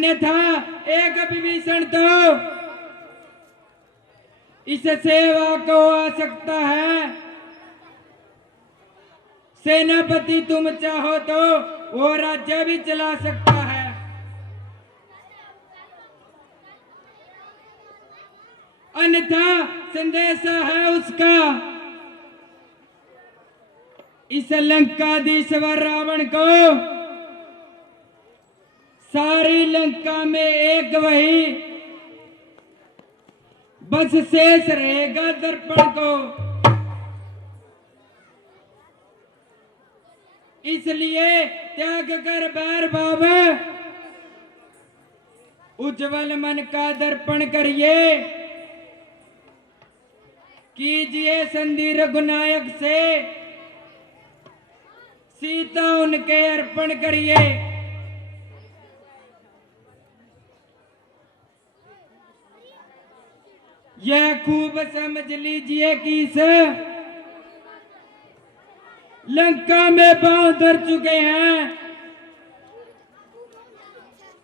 अन्यथा एक विभीषण तो इस सेवा को आ सकता है। सेनापति तुम चाहो तो वो राज्य भी चला सकता है। अन्यथा संदेशा है उसका इस लंकाधीश्वर रावण को। सारी लंका में एक वही बस शेष रहेगा दर्पण को। इसलिए त्याग कर बैर भाव, उज्जवल मन का दर्पण करिए। कीजिए संधि रघुनायक से, सीता उनके अर्पण करिए। यह खूब समझ लीजिए कि इस लंका में पांव धर चुके हैं।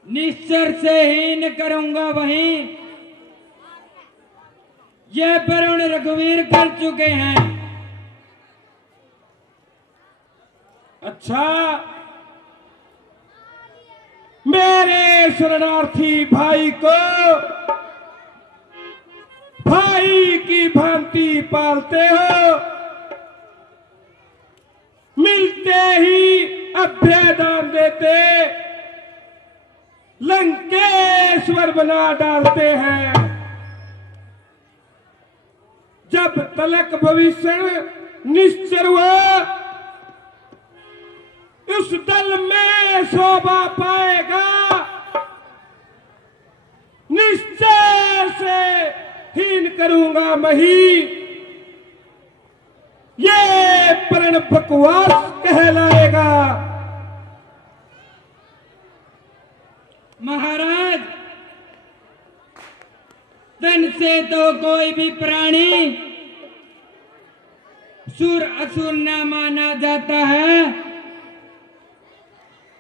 निश्चर से हीन करूंगा वहीं यह वरुण रघुवीर कर चुके हैं। अच्छा, मेरे शरणार्थी भाई को भाई की भांति पालते हो, मिलते ही अभ्यदान देते लंकेश्वर बना डालते हैं। जब तलक भविष्य निश्चर हुआ, उस दल में शोभा पाएगा। निश्चय से हीन करूंगा मही, ये प्रण बकवास कहलाएगा। महाराज, धन से तो कोई भी प्राणी सुर असुर न माना जाता है।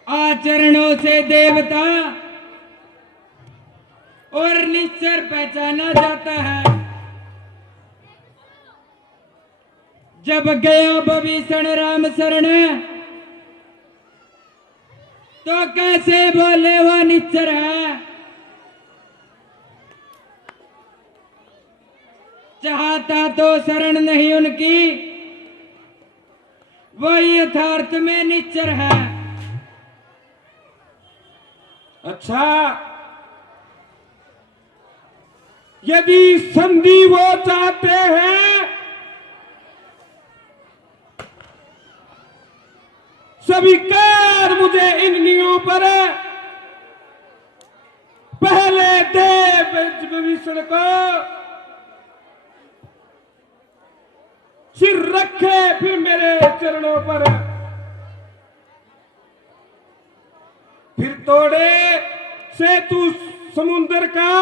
आचरणों से देवता और निश्चर पहचाना जाता है। जब गया विभीषण राम शरण, तो कैसे बोले वह निश्चर है। चाहता तो शरण नहीं उनकी, वो यथार्थ में निश्चर है। अच्छा, यदि संधि वो चाहते हैं, स्वीकार मुझे इन नियों पर। पहले देव विभीषण को सिर रखे, फिर मेरे चरणों पर। फिर तोड़े सेतु समुद्र का,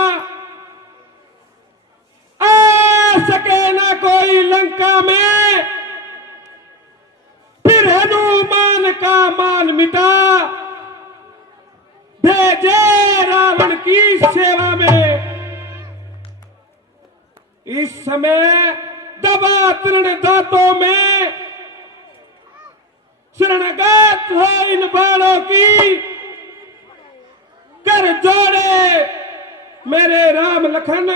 आ सके ना कोई लंका में। फिर हनुमान का मान मिटा, भेजे रावण की सेवा में। इस समय दबा तृण दांतों में शरणगत हो इन बाणों की। कर जोड़े मेरे राम लखन,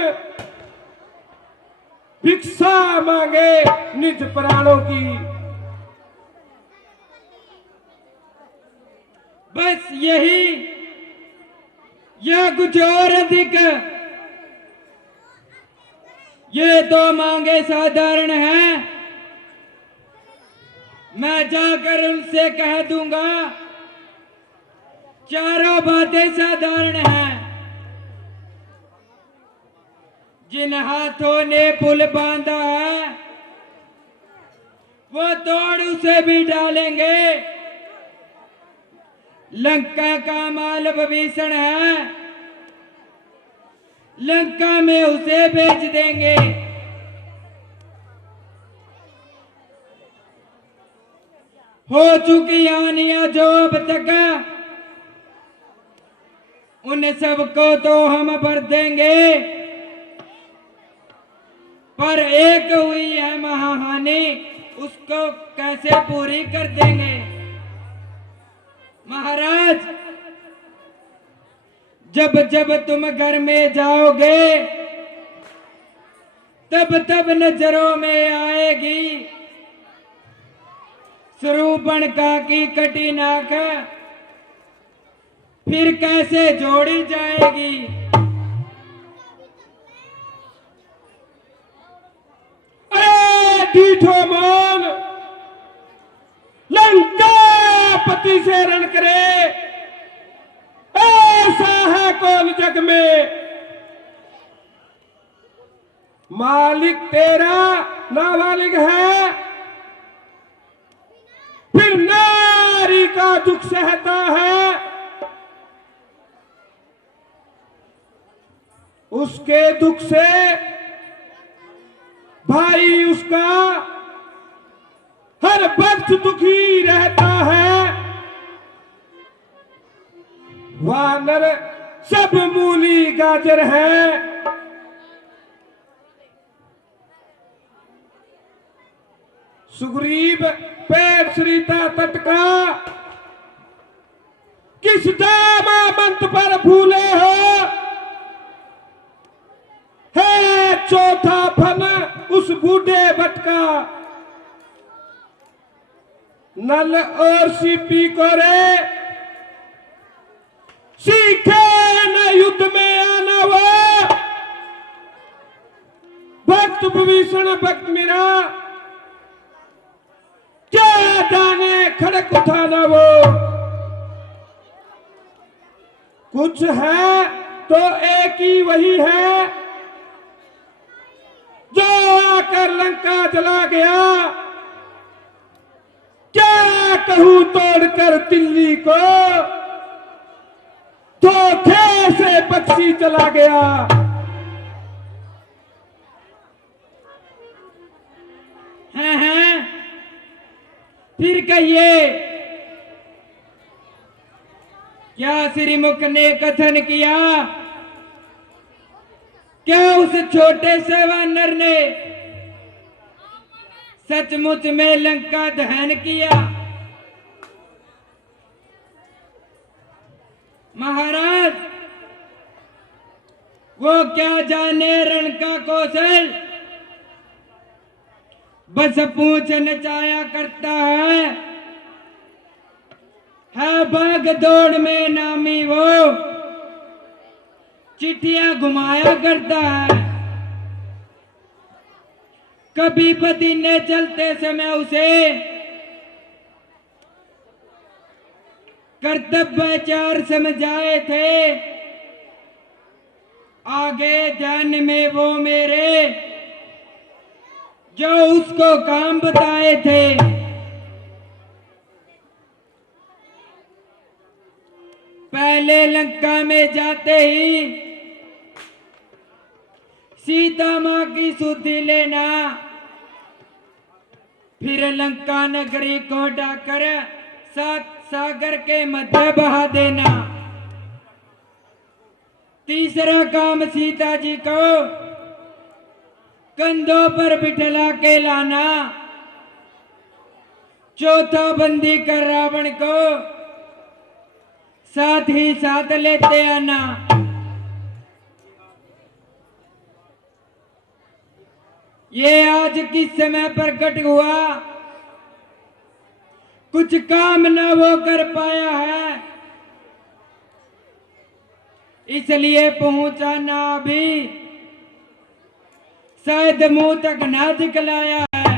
भिक्षा मांगे निज प्राणों की। बस यही, यह कुछ और अधिक। ये तो मांगे साधारण है। मैं जाकर उनसे कह दूंगा चारों बातें साधारण हैं। जिन हाथों ने पुल बांधा है वो तोड़ उसे भी डालेंगे। लंका का माल विभीषण है, लंका में उसे बेच देंगे। हो चुकी हानियां जो अब तक उन सबको तो हम भर देंगे, पर एक हुई है महाहानि, उसको कैसे पूरी कर देंगे। महाराज, जब जब तुम घर में जाओगे तब तब नजरों में आएगी शूर्पणखा की कटी नाक, फिर कैसे जोड़ी जाएगी। अरे ढीठो मान, लंकापति से रण करे, ऐसा है कौन जग में। मालिक तेरा नाबालिग है, फिर नारी का दुख सहता है। उसके दुख से भाई उसका हर वक्त दुखी रहता है। वानर सब मूली गाजर है, सुग्रीव पेड़ सरिता तट का, किस दामामंत पर फूले हो। है चौथा फन उस बूढ़े बट का, नल और सीपी को रे सीखे न युद्ध में आना वो। भक्त विभीषण भक्त मेरा, क्या जाने खड़क उठाना वो। कुछ है तो एक ही वही है, जो आकर लंका जला गया। क्या कहूं तोड़कर दिल्ली को, धोखे से पक्षी चला गया। हैं, फिर कहिए, क्या श्रीमुख ने कथन किया। क्या उस छोटे से वानर ने सचमुच में लंका दहन किया। महाराज, वो क्या जाने रण का कौशल, बस पूंछ नचाया करता है भाग दौड़ में नामी वो, चिट्ठियां घुमाया करता है। कभी पदीने चलते समय उसे कर्तव्याचार समझाए थे, आगे ध्यान में वो मेरे जो उसको काम बताए थे। पहले लंका में जाते ही सीता मां की सुधि लेना, फिर लंका नगरी को ढाकर सात सागर के मध्य बहा देना। तीसरा काम सीता जी को कंधों पर बिठला के लाना। चौथा बंदी कर रावण को साथ ही साथ लेते आना। ये आज किस समय प्रकट हुआ, कुछ काम न वो कर पाया है, इसलिए पहुंचा ना भी, शायद मुंह तक ना दिखलाया है।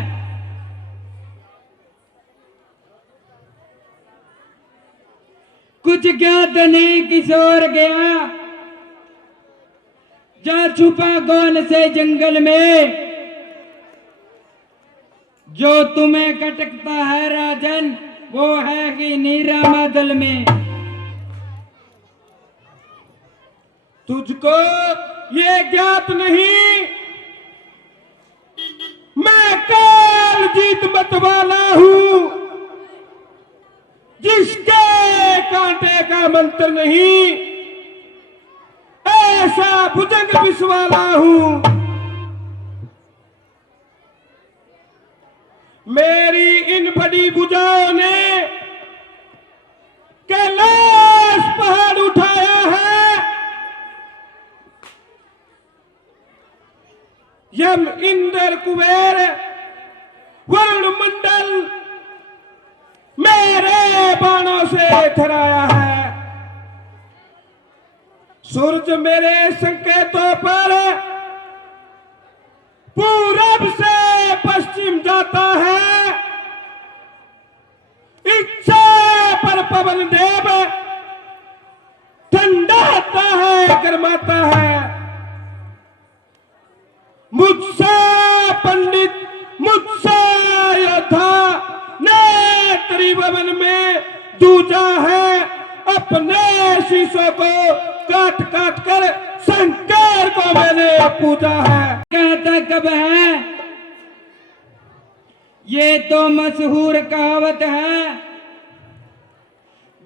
कुछ ज्ञात नहीं किशोर गया, जा छुपा कौन से जंगल में। जो तुम्हें कटकता है राजन, वो है कि नीरा दल में। तुझको ये ज्ञात नहीं, मैं काल जीत मत वाला हूं, जिसके कांटे का मंत्र नहीं, ऐसा भुजंग विषवाला हूं, मेरी इन बड़ी भुजाओं ने कैलाश पहाड़ उठाया है। यम इंद्र कुबेर वरुण मंडल मेरे बाणों से थराया है। सूरज मेरे संकेतों पर पूरब से पश्चिम जाता है। इच्छा पर पवन देव ठंडाता है, गर्माता है। मुझसे पंडित, मुझसे योद्धा ने त्रिभुवन में दूजा है। अपने शीशों को काट काट कर शंकर को मैंने पूजा है। कहता कब है, ये तो मशहूर कहावत है।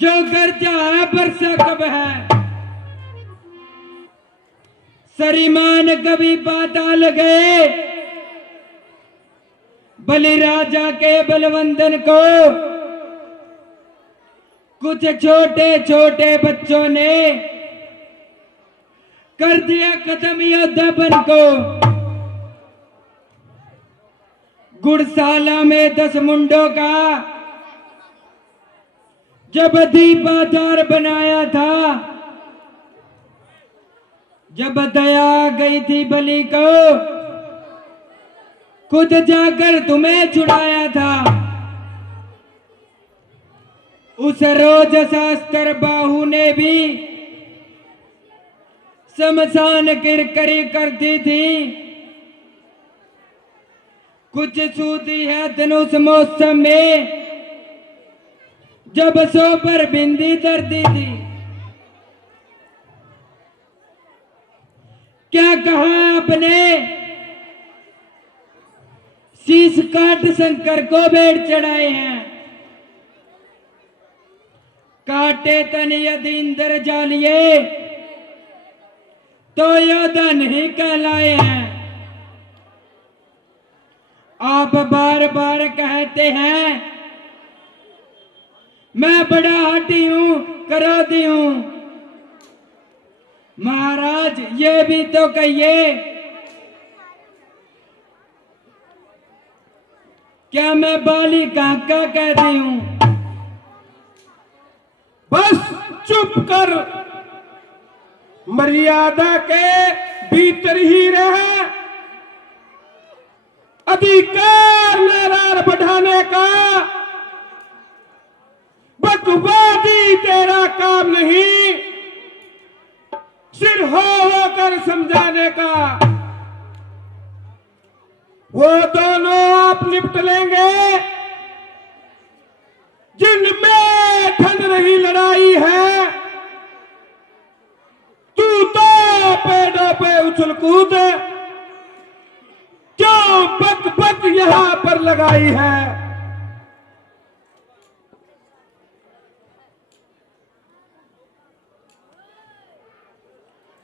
जो गरजा है बरसा कब है। सरीमान कभी पाताल गए, बलिराजा के बलवंदन को कुछ छोटे छोटे बच्चों ने कर दिया खत्म योद्धापन को। गुड़साला में 10 मुंडों का जब दीपाधार बनाया था, जब दया गई थी बलि को, खुद जाकर तुम्हें छुड़ाया था। उस रोज शास्त्र बाहु ने भी शमशान किरकरी करती थी। कुछ सूती है धनुष मौसम में, जब सो पर बिंदी धरती थी। क्या कहा आपने, शीश काट शंकर को बेड़ चढ़ाए हैं। काटे तन यदि इंद्र जालिए, तो योद्धा नहीं कहलाए हैं। आप बार बार कहते हैं मैं बड़ा हाटी हूं, क्रोधी हूं। महाराज ये भी तो कहिए, क्या मैं बाली काका कहती हूं। बस चुप कर, मर्यादा के भीतर ही रहे। अधिकार नारार बढ़ाने का बकवादी तेरा काम नहीं, सिर होकर समझाने का। वो दोनों आप निपट लेंगे जिनमें ठन रही लड़ाई है। तू तो पेड़ों पे उछल कूद क्यों बक बक यहां पर लगाई है।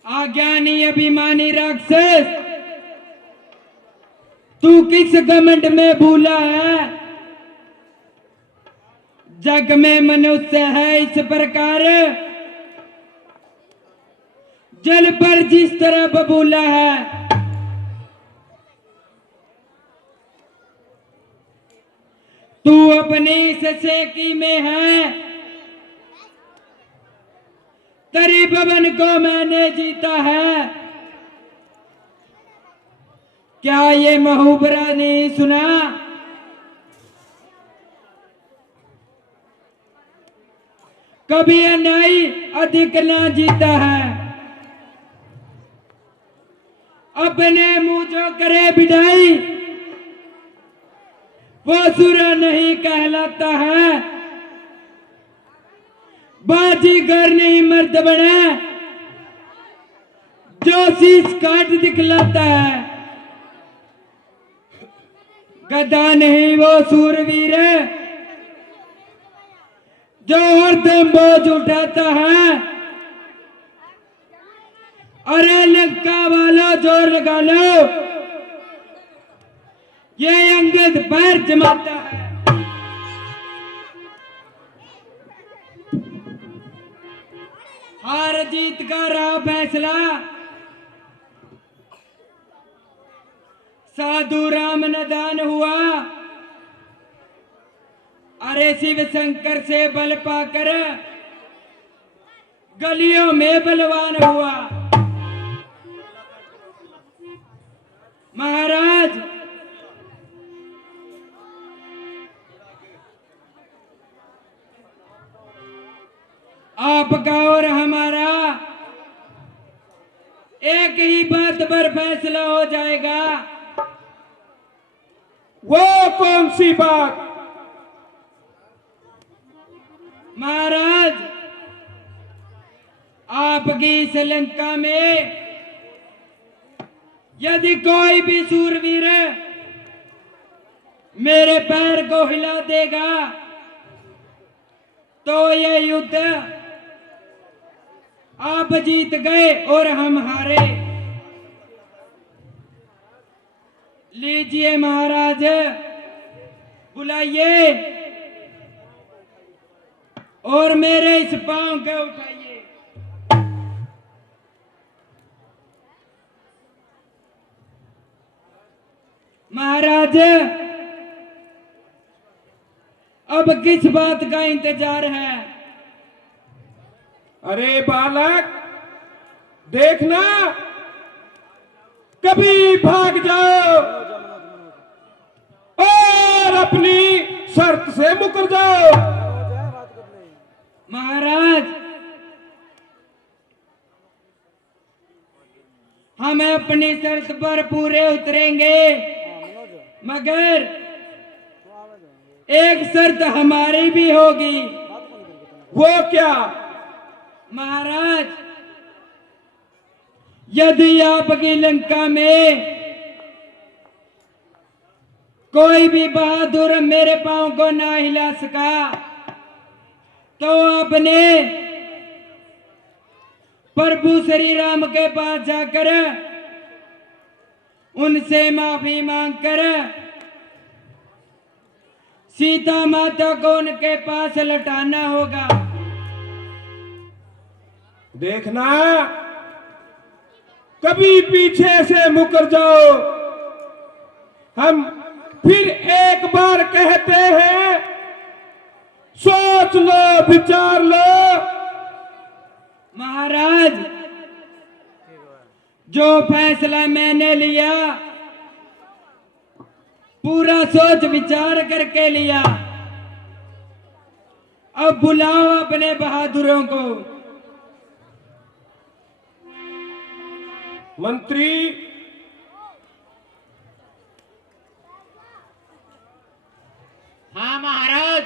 आज्ञानी अभिमानी राक्षस, तू किस घमंड में भूला है। जग में मनुष्य है इस प्रकार, जल पर जिस तरह बबूला है। तू अपनी ससेकी में है, तेरी भवन को मैंने जीता है। क्या ये महुबरा नहीं सुना, कभी अन्यायी अधिक ना जीता है। अपने मुंह जो करे बिडाई, वो सुरा नहीं कहलाता है। बाजीगर नहीं मर्द बना, जो शीश काट दिखलाता है। गधा नहीं वो सूरवीर, जो हरदम बोझ उठाता है। अरे लंका वालों जोर लगा लो, ये अंगद पैर जमाता है। हार जीत का रहा फैसला, साधु राम निदान हुआ। अरे शिव शंकर से बल पाकर गलियों में बलवान हुआ। महाराज आपका और हमारा एक ही बात पर फैसला हो जाएगा। वो कौन सी बात? महाराज आपकी इस लंका में यदि कोई भी सूरवीर मेरे पैर को हिला देगा तो ये युद्ध आप जीत गए और हम हारे। लीजिए महाराज, बुलाइए और मेरे इस पांव को उठाइए। महाराज अब किस बात का इंतजार है? अरे बालक, देखना कभी भाग जाओ और अपनी शर्त से मुकर जाओ। महाराज हम अपनी शर्त पर पूरे उतरेंगे, मगर एक शर्त हमारी भी होगी। वो क्या? महाराज यदि आपकी लंका में कोई भी बहादुर मेरे पांव को ना हिला सका तो आपने प्रभु श्री राम के पास जाकर उनसे माफी मांगकर सीता माता को उनके पास लौटाना होगा। देखना कभी पीछे से मुकर जाओ। हम फिर एक बार कहते हैं, सोच लो, विचार लो। महाराज जो फैसला मैंने लिया पूरा सोच विचार करके लिया। अब बुलाओ अपने बहादुरों को। मंत्री, हाँ महाराज।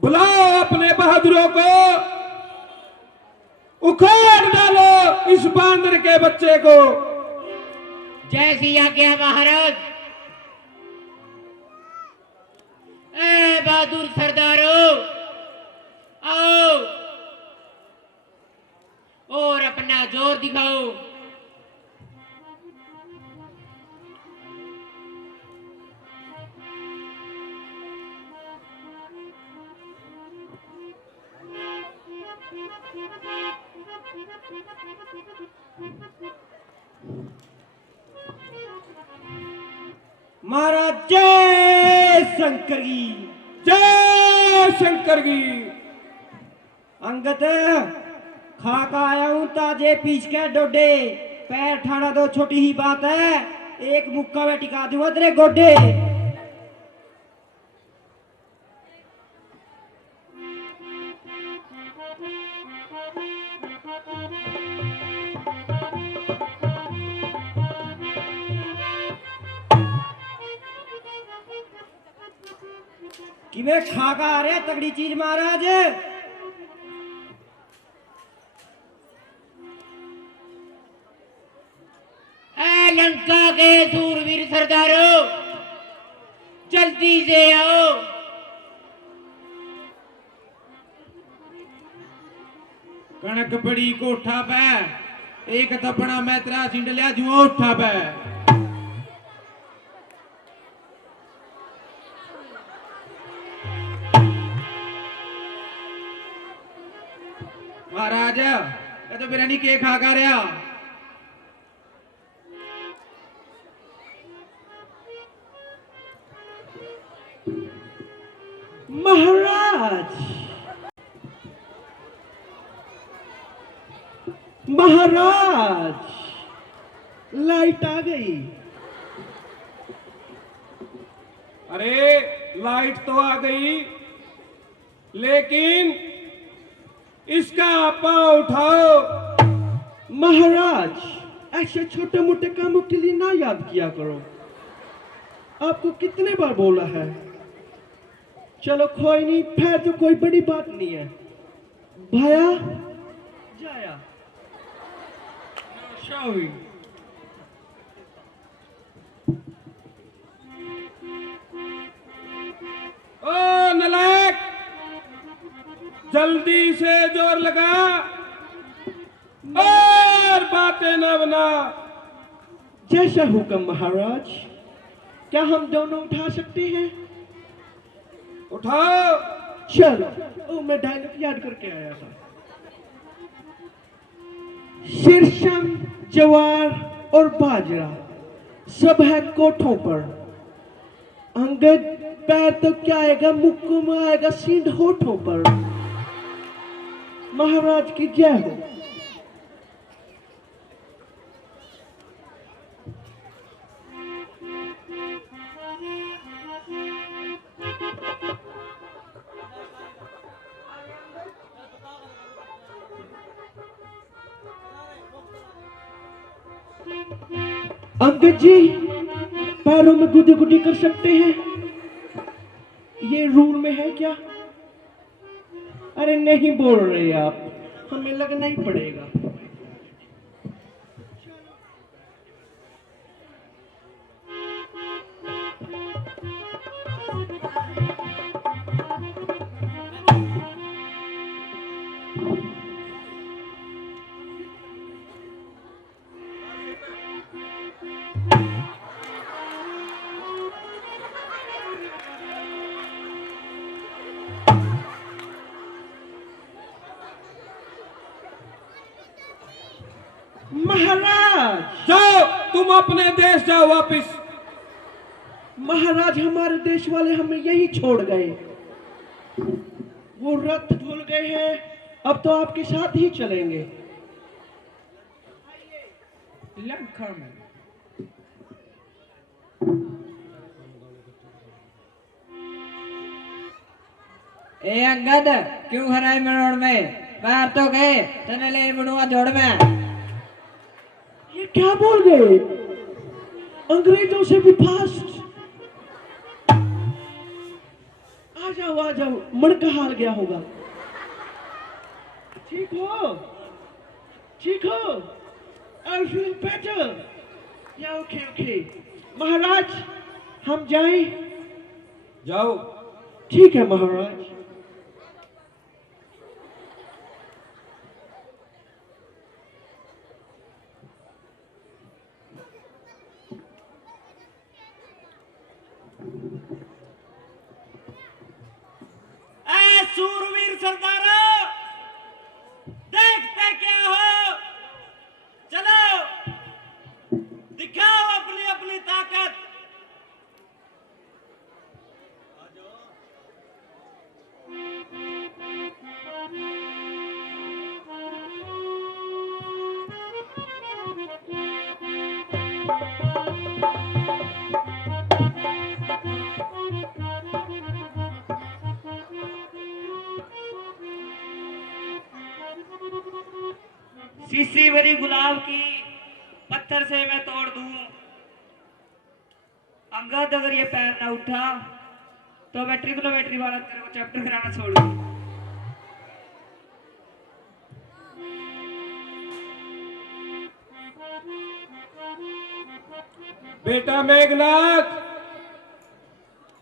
बुलाओ अपने बहादुरों को, उखाड़ डालो इस बांदर के बच्चे को। जैसी आज्ञा महाराज। ए बहादुर सरदारों, आओ और अपना जोर दिखाओ। महाराज जय शंकर की। जय शंकर की। अंगद खा का आया हूं ताजे पीस के डोडे, पैर ठाना दो छोटी ही बात है, एक मुक्का में टिका दूंगा तेरे गोडे। कि वे खा का आ रहे तगड़ी चीज महाराज। ए लंका के सूरवीर सरदारों, जल्दी से आओ। कणक पड़ी कोठा पे, एक थपड़ा मैं तेरा छिंड लिया जुआ उठा पे। महाराज ये तो बिरयानी के खा कर रहा। महाराज, महाराज, लाइट आ गई। अरे लाइट तो आ गई, लेकिन इसका पांव उठाओ। महाराज, ऐसे छोटे मोटे कामों के लिए ना याद किया करो। आपको कितने बार बोला है। चलो कोई नहीं, फिर तो कोई बड़ी बात नहीं है। भैया जाया शावी। ओ नलायक, जल्दी से जोर लगा और बातें न बना। जैसा हुक्म महाराज। क्या हम दोनों उठा सकते हैं? उठाओ। चलो। ओ मैं डायलॉग याद करके आया था। शीर्षम, ज्वार और बाजरा सब है कोठों पर। अंगद पैर तो क्या आएगा, मुक्कों में आएगा, सींध होठों पर। महाराज की जय हो। अंगद जी, पैरों में गुदी गुदी कर सकते हैं? ये रूल में है क्या? अरे नहीं बोल रहे आप, हमें लगना ही पड़ेगा। महाराज, जाओ, तुम अपने देश जाओ वापिस। महाराज, हमारे देश वाले हमें यही छोड़ गए। वो रथ भूल गए हैं, अब तो आपके साथ ही चलेंगे। लंका में ए अंगद, क्यों हराए मरोड़ में? पैर तो गए, तने ले बनुआ जोड़ में। ये क्या बोल गए? अंग्रेजों से भी फास्ट। आ जाओ, मणका हार गया होगा। ठीक हो? ठीक हो? I feel better. या ओके। महाराज, हम जाएं? जाओ। ठीक है महाराज। सूरवीर सरदारों, देखते क्या हो? चलो दिखाओ अपनी अपनी ताकत। शीशी भरी गुलाब की पत्थर से मैं तोड़ दूं। अंगद, अगर ये पैर ना उठा तो मैं ट्रिग्नोमेट्री वाला तेरे को चैप्टर कराना छोड़ूं। बेटा मेघनाथ।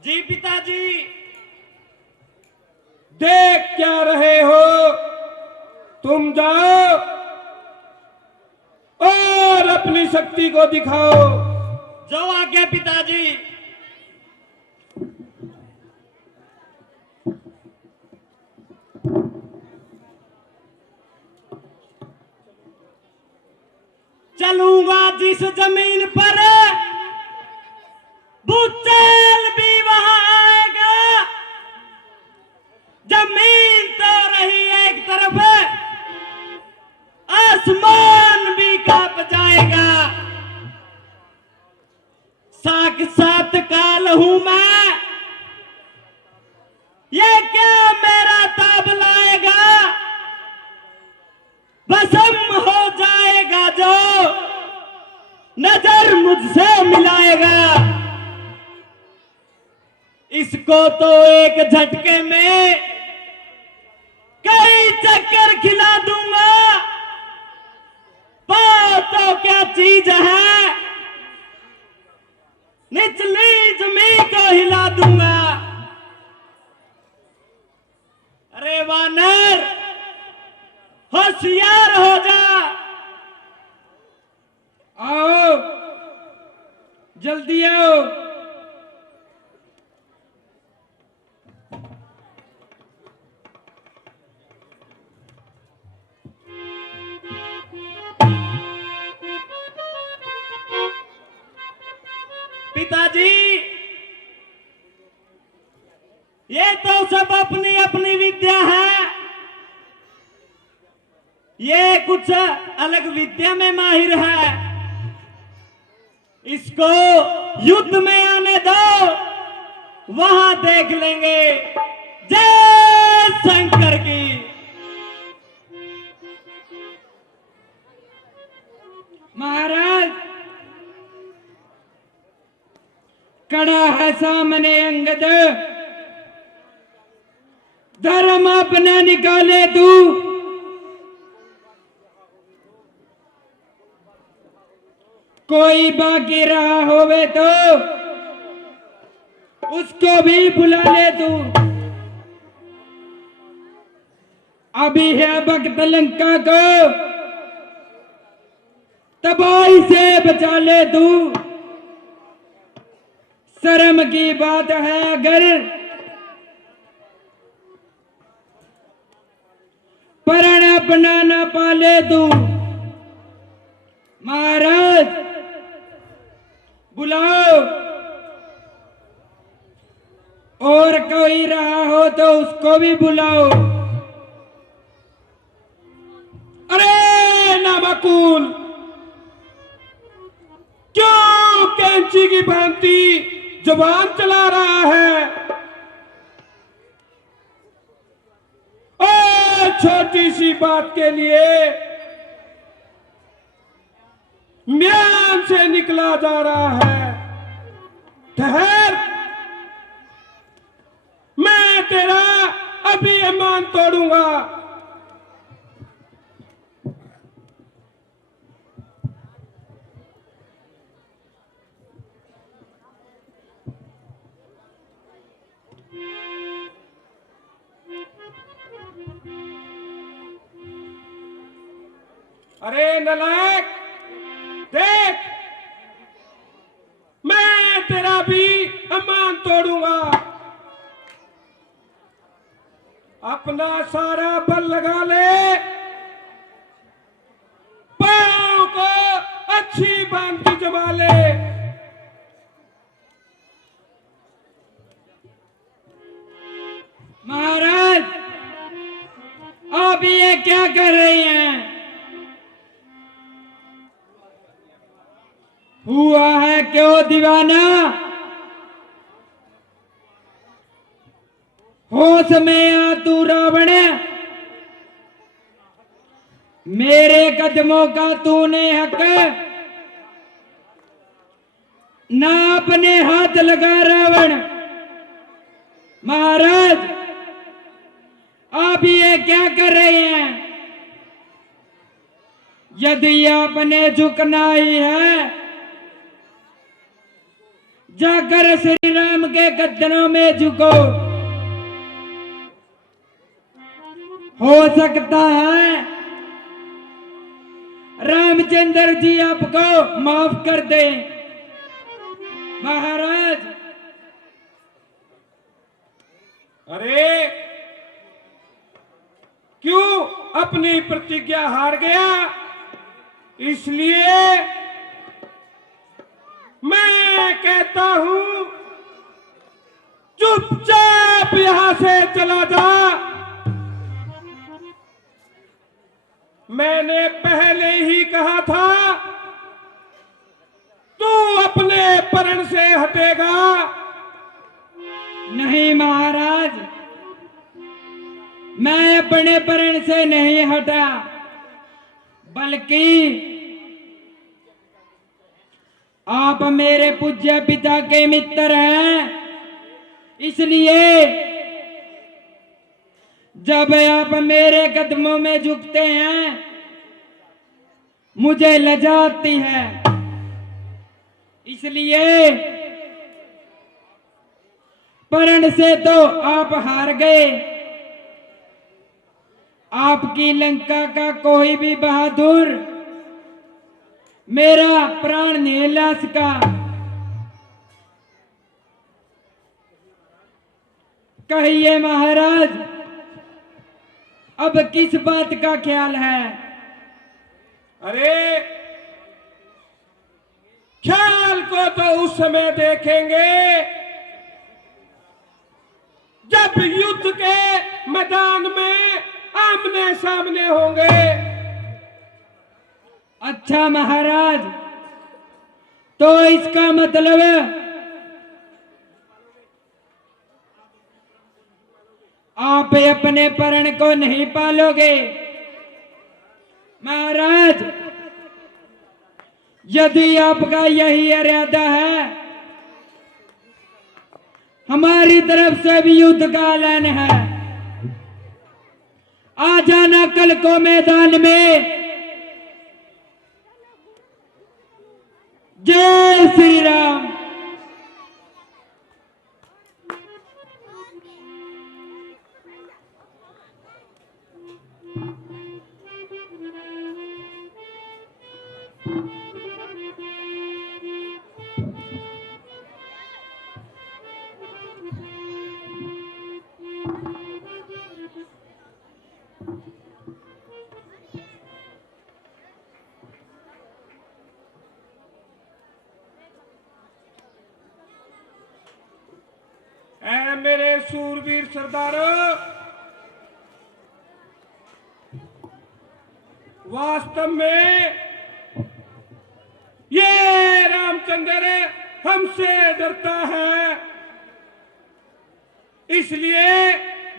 जी पिताजी। देख क्या रहे हो? तुम जाओ और अपनी शक्ति को दिखाओ। जो आज्ञा पिताजी। चलूंगा जिस जमीन पर भूचाल भी वहां आएगा। जमीन तो रही एक तरफ, आसमान भी कांप जाएगा। साक्षात काल हूं मैं, ये क्या मेरा ताब लाएगा। भस्म हो जाएगा जो नजर मुझसे मिलाएगा। इसको तो एक झटके में कई चक्कर खिला दूंगा। तो क्या चीज है, निचली जमीन को हिला दूंगा। अरे वानर, होशियार हो जा। आओ, जल्दी आओ। पिताजी, ये तो सब अपनी अपनी विद्या है। ये कुछ अलग विद्या में माहिर है। इसको युद्ध में आने दो, वहां देख लेंगे। जय शंकर की। महाराज, कड़ा है सामने अंगद, धर्म अपना निकाले तू। कोई बाकी रहा होवे तो उसको भी बुला ले तू। अभी है वक्त लंका को तबाही से बचा ले तू। शर्म की बात है अगर प्रण अपना न पाले तू। महाराज, बुलाओ। और कोई रहा हो तो उसको भी बुलाओ। अरे नामकुल, क्यों कैंची की भांति जुबान चला रहा है। और छोटी सी बात के लिए म्यान से निकला जा रहा है। ठहर, मैं तेरा अभी ईमान तोड़ूंगा। अरे नलायक, देख, मैं तेरा भी ईमान तोड़ूंगा। अपना सारा बल लगा ले, पांव को अच्छी बांधी जमा ले। महाराज, आप ये क्या कर रही हैं? हुआ है क्यों दीवाना? होश में आ तू रावण। मेरे कदमों का तूने हक ना अपने हाथ लगा रावण। महाराज, आप ये क्या कर रहे हैं? यदि आपने झुकना ही है, जाकर श्री राम के कदमों में झुको। हो सकता है रामचंद्र जी आपको माफ कर दें महाराज। अरे क्यों अपनी प्रतिज्ञा हार गया? इसलिए मैं कहता हूं चुपचाप यहां से चला जा। मैंने पहले ही कहा था तू अपने परण से हटेगा। नहीं महाराज, मैं अपने परण से नहीं हटा, बल्कि आप मेरे पूज्य पिता के मित्र हैं। इसलिए जब आप मेरे कदमों में झुकते हैं मुझे लज्जा आती है। इसलिए परण से तो आप हार गए। आपकी लंका का कोई भी बहादुर मेरा प्राण नहीं ला सका। कहिए महाराज, अब किस बात का ख्याल है? अरे ख्याल को तो उस समय देखेंगे जब युद्ध के मैदान में आमने सामने होंगे। अच्छा महाराज, तो इसका मतलब आप अपने परण को नहीं पालोगे। महाराज, यदि आपका यही इरादा है, हमारी तरफ से भी युद्ध का ऐलान है। आ जाना कल को मैदान में। जय श्री राम। ऐ मेरे सूरवीर सरदारों, वास्तव में ये रामचंद्र हमसे डरता है। इसलिए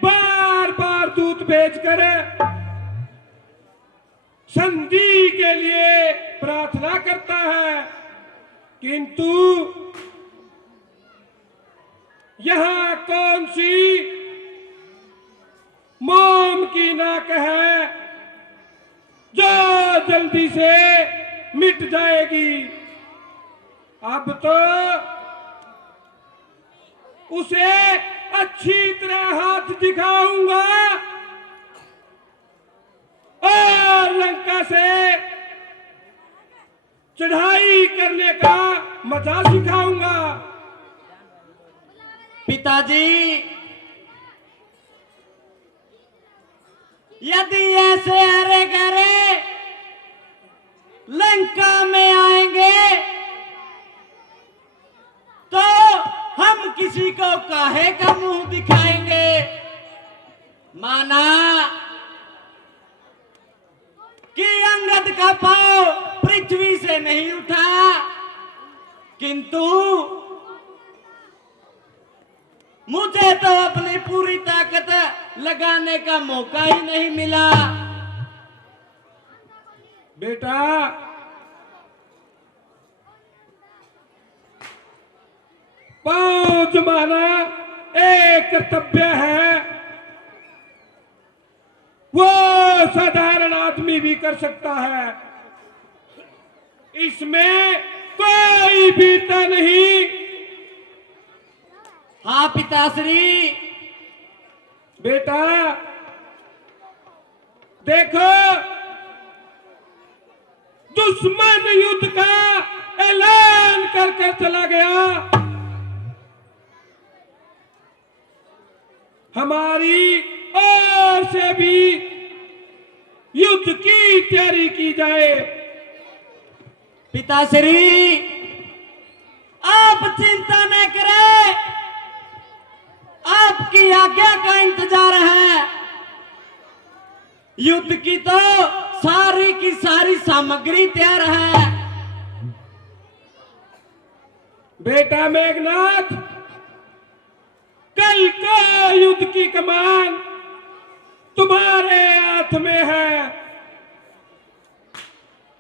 बार बार दूत भेजकर संधि के लिए प्रार्थना करता है, किंतु यहां कौन सी मोम की नाक है जो जल्दी से मिट जाएगी। अब तो उसे अच्छी तरह हाथ दिखाऊंगा और लंका से चढ़ाई करने का मजा सिखाऊंगा। पिताजी, यदि ऐसे हरे गरे लंका में आएंगे तो हम किसी को काहे का मुंह दिखाएंगे? माना कि अंगद का पांव पृथ्वी से नहीं उठा, किंतु मुझे तो अपनी पूरी ताकत लगाने का मौका ही नहीं मिला। बेटा, पांव जमाना एक कर्तव्य है, वो साधारण आदमी भी कर सकता है। इसमें कोई वीरता नहीं। हाँ पिताश्री। बेटा देखो, दुश्मन युद्ध का ऐलान करके चला गया। हमारी ओर से भी युद्ध की तैयारी की जाए। पिताश्री, आप चिंता न करें, आपकी आज्ञा का इंतजार है। युद्ध की तो सारी की सारी सामग्री तैयार है। बेटा मेघनाथ, कल का युद्ध की कमान तुम्हारे हाथ में है।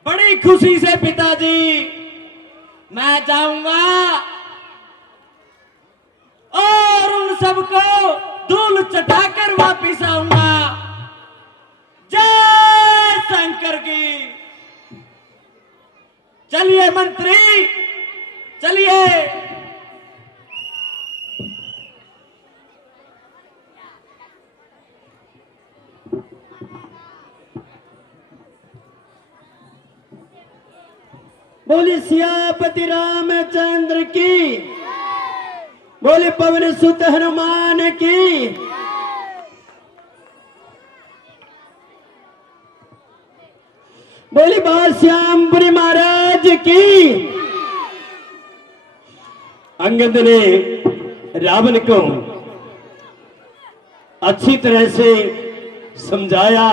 बड़ी खुशी से पिताजी, मैं जाऊंगा और उन सबको धूल चटाकर वापिस आऊंगा। जय शंकर की। चलिए मंत्री, चलिए। बोले सियापति रामचंद्र की, बोले पवन सुत हनुमान की। बोले बादश्यामपुरी महाराज की। अंगद ने रावण को अच्छी तरह से समझाया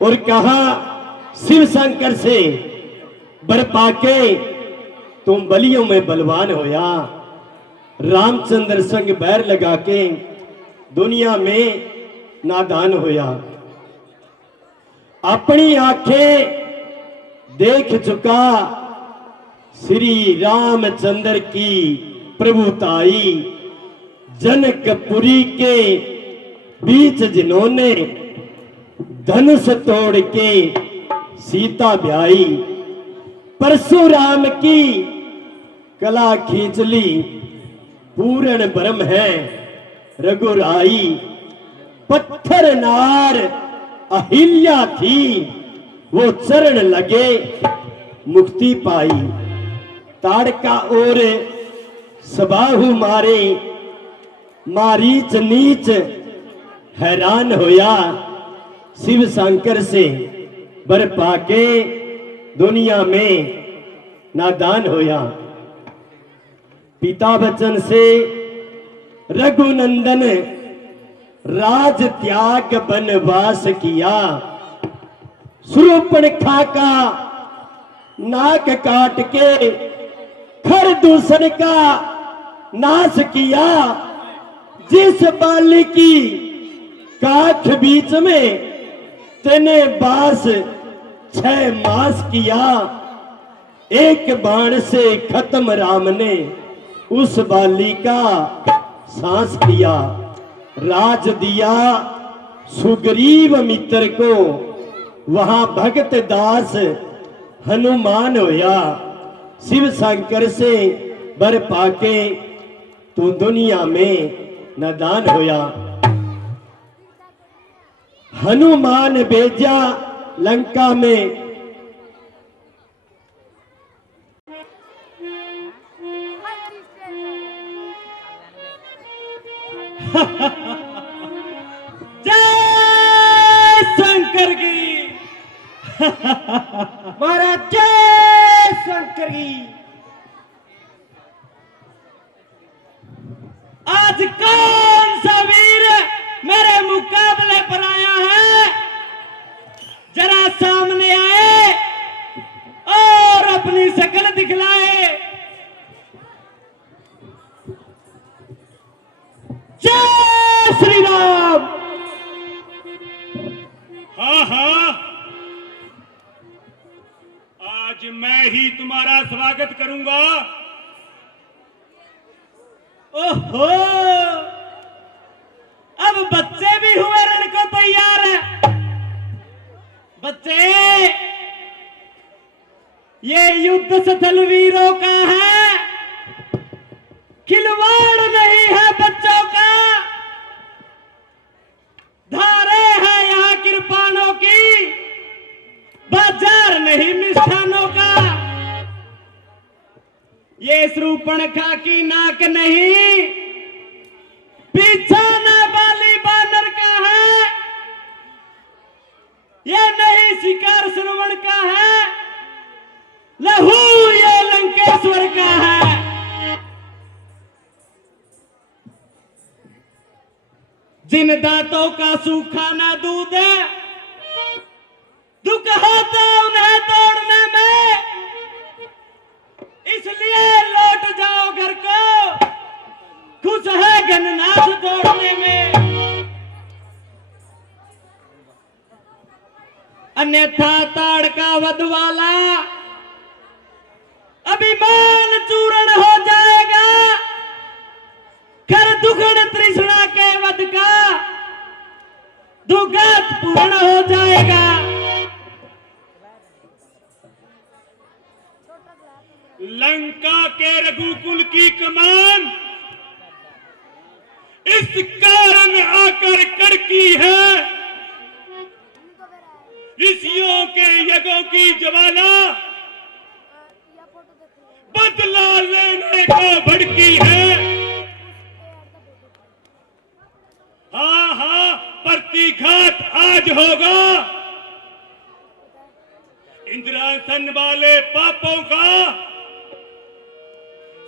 और कहा, शिव शंकर से बर पाके तुम बलियों में बलवान होया। रामचंद्र संग बैर लगा के दुनिया में नादान होया। अपनी आंखें देख चुका श्री रामचंद्र की प्रभुताई। जनकपुरी के बीच जिन्होंने धनुष तोड़ के सीता ब्याई, परशुराम की कला खींच ली, पूर्ण ब्रह्म है रघुराई। पत्थर नार अहिल्या थी, वो चरण लगे मुक्ति पाई। ताड़का और सबाहु मारे, मारीच नीच हैरान होया। शिव शंकर से बर पाके दुनिया में नादान होया। पिता वचन से रघुनंदन राज त्याग वनवास किया। शूर्पणखा का नाक काट के खरदूषण का नाश किया। जिस बाली की काख बीच में तेने बास 6 मास किया। एक बाण से खत्म राम ने उस बाली का सांस लिया। राज दिया सुग्रीव मित्र को, वहां भगत दास हनुमान होया। शिव शंकर से बर पाके तू दुनिया में नादान होया। हनुमान भेजा लंका में जय शंकर की। महाराज जय शंकर की। आज कौन सा वीर मेरे मुकाबले पर आया है? जरा सामने आए और अपनी शकल दिखलाए। जय श्री राम। हाँ हाँ, आज मैं ही तुम्हारा स्वागत करूंगा। ओहो, अब बच्चे भी हुए रण को तैयार है। बच्चे, ये युद्ध स्थल वीरों का है, खिलवाड़ नहीं है बच्चों का। धारे हैं यहाँ कृपाणों की, शूर्पणखा की नाक नहीं, पीछा न बाली बानर का है, ये नहीं शिकार श्रवण का है, लहू ये लंकेश्वर का है। जिन दांतों का सूखा ना दूध है, दुख होता उन्हें तोड़ने में, इसलिए लौट जाओ घर को, खुश है गणनाथ तोड़ने में। अन्यथा ताड़ का वध वाला अभिमान चूर्ण हो जाएगा, कर दुगुण तृष्णा के वध का दुगत पूर्ण हो जाएगा। लंका के रघुकुल की कमान इस कारण आकर कड़की है, ऋषियों के यज्ञों की ज्वाला बदला लेने को भड़की है। हाँ हाँ, प्रतिघात आज होगा, इंद्रासन वाले पापों का,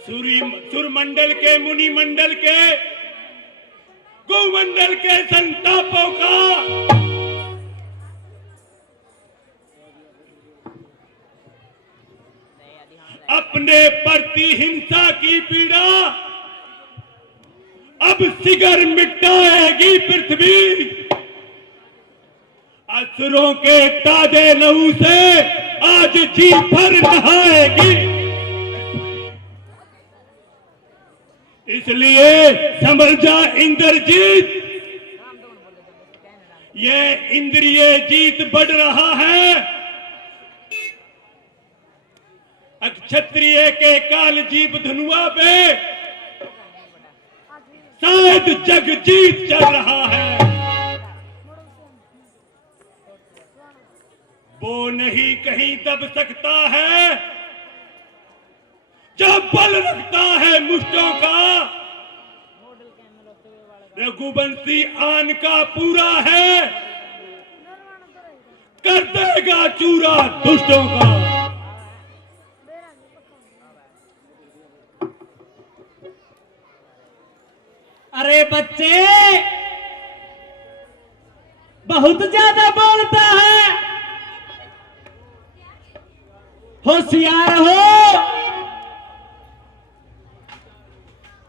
सुरमंडल के, मुनि मंडल के, गोमंडल के संतापों का। अपने प्रति हिंसा की पीड़ा अब सिगर मिटाएगी पृथ्वी, असुरों के ताजे लहू से आज जी भर नहाएगी। इसलिए समझ जा इंद्रजीत, ये इंद्रिय जीत बढ़ रहा है, क्षत्रिय के काल जीव धनुआ पे शायद जग जीत चल रहा है। वो नहीं कहीं दब सकता है जो बल रखता है मुष्टों का। रघुवंशी आन का पूरा है, कर देगा चूरा दुष्टों का। अरे बच्चे, बहुत ज्यादा बोलता है, होशियार हो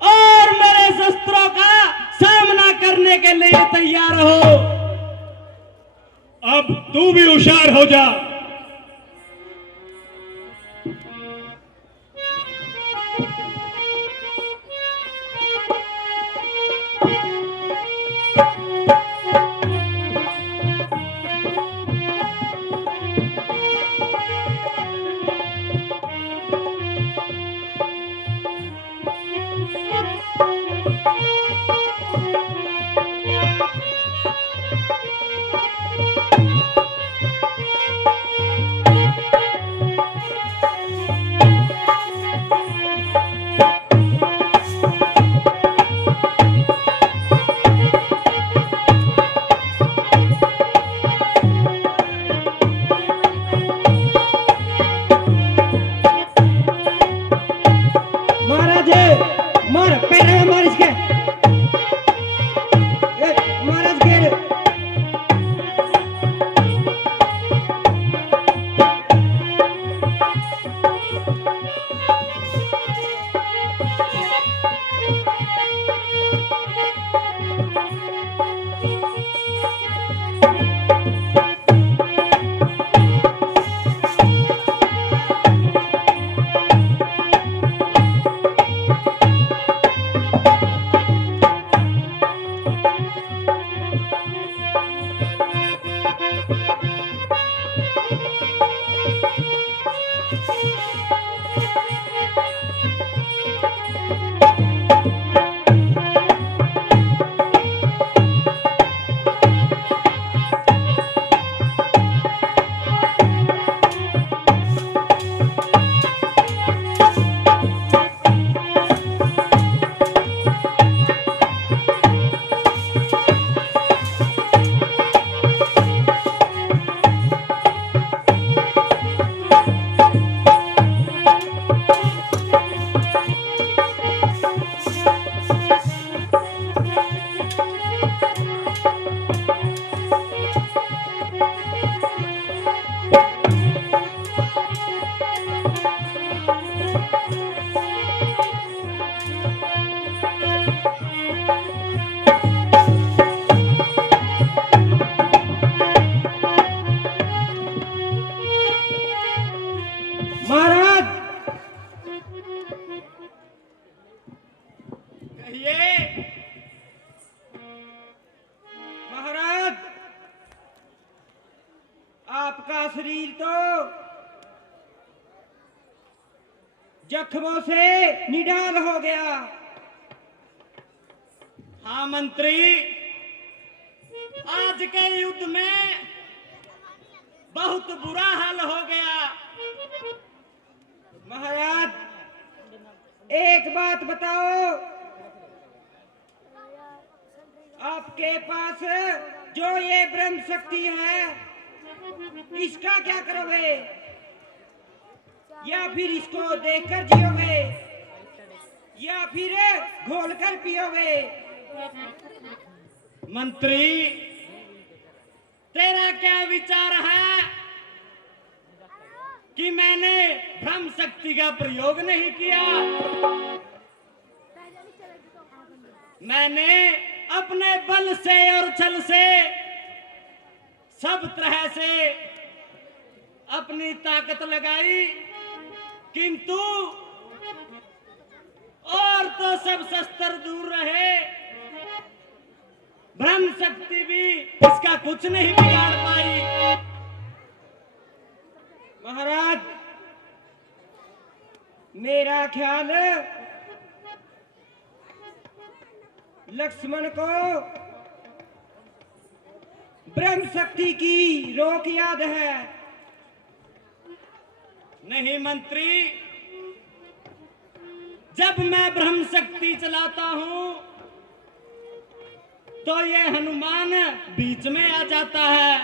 और मेरे शस्त्रों का सामना करने के लिए तैयार हो। अब तू भी होशियार हो जा। महाराज, आपका शरीर तो जख्मों से निडाल हो गया। हाँ मंत्री, आज के युद्ध में बहुत बुरा हाल हो गया। महाराज, एक बात बताओ, आपके पास जो ये ब्रह्म शक्ति है, इसका क्या करोगे? या फिर इसको देखकर जियोगे, या फिर घोलकर पियोगे? मंत्री, तेरा क्या विचार है कि मैंने ब्रह्म शक्ति का प्रयोग नहीं किया? मैंने अपने बल से और छल से सब तरह से अपनी ताकत लगाई, किंतु और तो सब शस्त्र दूर रहे, ब्रह्म शक्ति भी इसका कुछ नहीं बिगाड़ पाई। महाराज, मेरा ख्याल लक्ष्मण को ब्रह्म शक्ति की रोक याद है। नहीं मंत्री, जब मैं ब्रह्म शक्ति चलाता हूं तो ये हनुमान बीच में आ जाता है।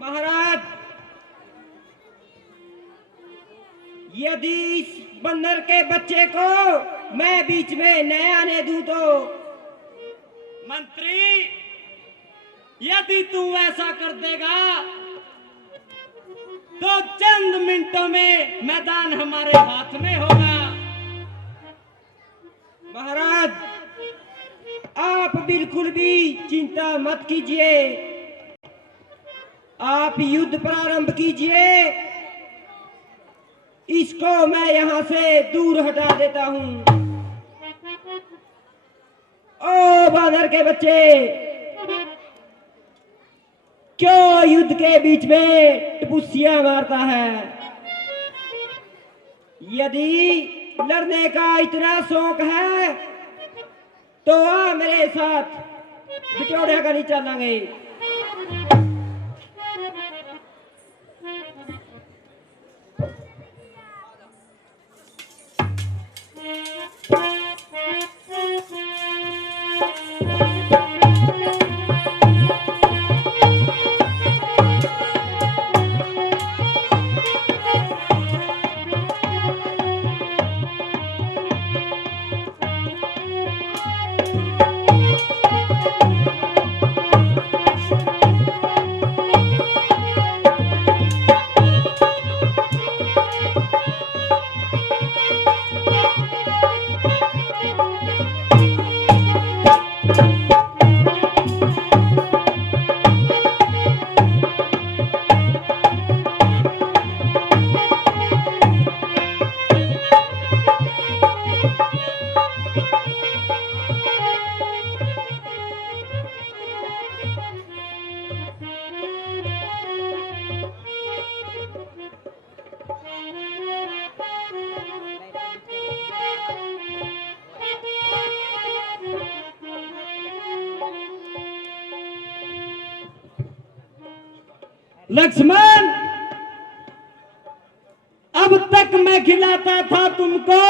महाराज, यदि इस बंदर के बच्चे को मैं बीच में न आने दूं तो? मंत्री, यदि तू ऐसा कर देगा तो चंद मिनटों में मैदान हमारे हाथ में होगा। महाराज, आप बिल्कुल भी चिंता मत कीजिए, आप युद्ध प्रारंभ कीजिए, इसको मैं यहां से दूर हटा देता हूं। ओ बानर के बच्चे, क्यों युद्ध के बीच में टपुसियां मारता है? यदि लड़ने का इतना शौक है तो आ मेरे साथ बिटोड़े का नहीं चलेंगे। लक्ष्मण, अब तक मैं खिलाता था तुमको,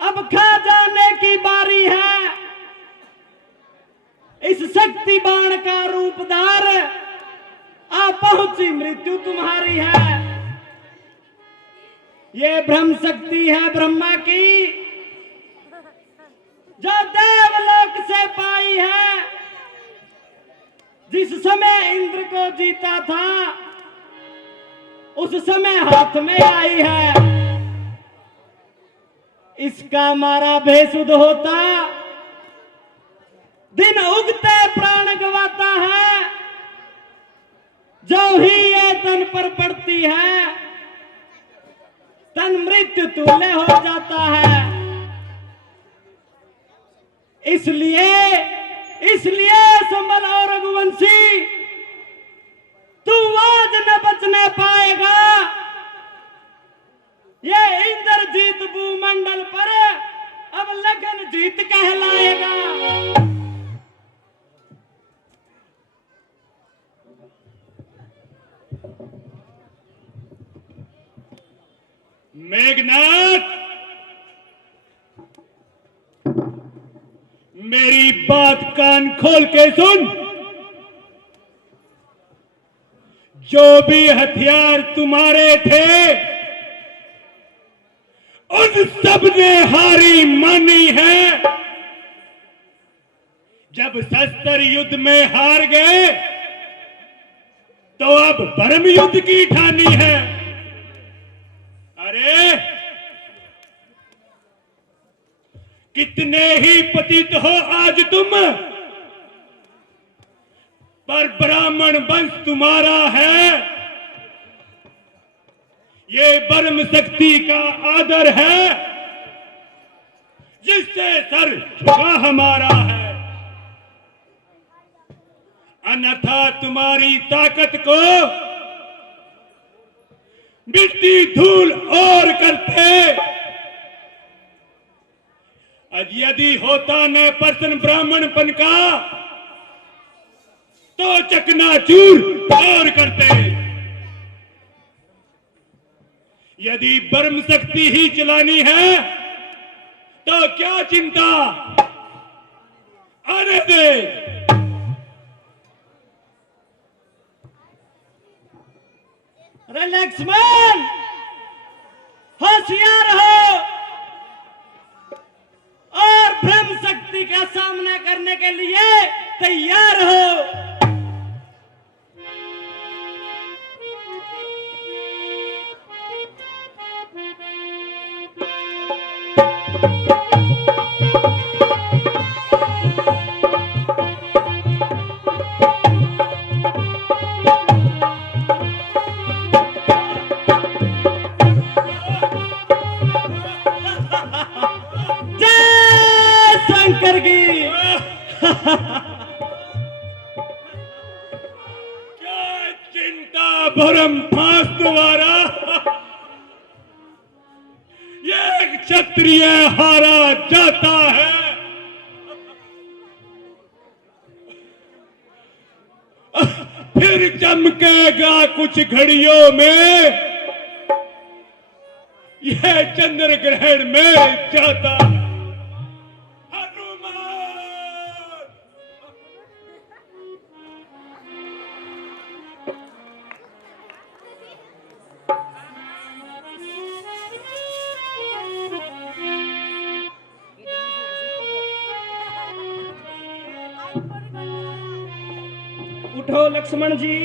अब खा जाने की बारी है। इस शक्ति बाण का रूपधार आ पहुंची मृत्यु तुम्हारी है। ये ब्रह्म शक्ति है ब्रह्मा की, जो देवलोक से पाई है। जिस समय इंद्र को जीता था उस समय हाथ में आई है। इसका मारा बेसुध होता, दिन उगते प्राण गवाता है। जो ही ये तन पर पड़ती है, तन जीवन मृत्यु तुल्य हो जाता है। इसलिए इसलिए संभल और रघुवंशी, तू आज न बचने पाएगा। ये इंद्रजीत भूमंडल पर अब लगन जीत कहलाएगा। मेघनाथ, मेरी बात कान खोल के सुन। जो भी हथियार तुम्हारे थे उन सब ने हारी मानी है। जब शस्त्र युद्ध में हार गए तो अब परम युद्ध की ठानी है। अरे कितने ही पतित हो आज तुम, पर ब्राह्मण वंश तुम्हारा है। ये ब्रह्म शक्ति का आदर है, जिससे सर झुका हमारा है। अन्यथा तुम्हारी ताकत को मिट्टी धूल और करते। आज यदि होता न प्रसन्न ब्राह्मणपन का तो चकनाचूर और करते। यदि ब्रह्म शक्ति ही चलानी है तो क्या चिंता, आने दे। अरे लक्ष्मण, होशियार हो और ब्रह्म शक्ति का सामना करने के लिए तैयार हो। शंकर की क्या चिंता भरम फांस द्वारा ये क्षत्रिय हारा जाता है। फिर चमकेगा कुछ घड़ियों में, यह चंद्र ग्रहण में जाता है। उठो लक्ष्मण जी।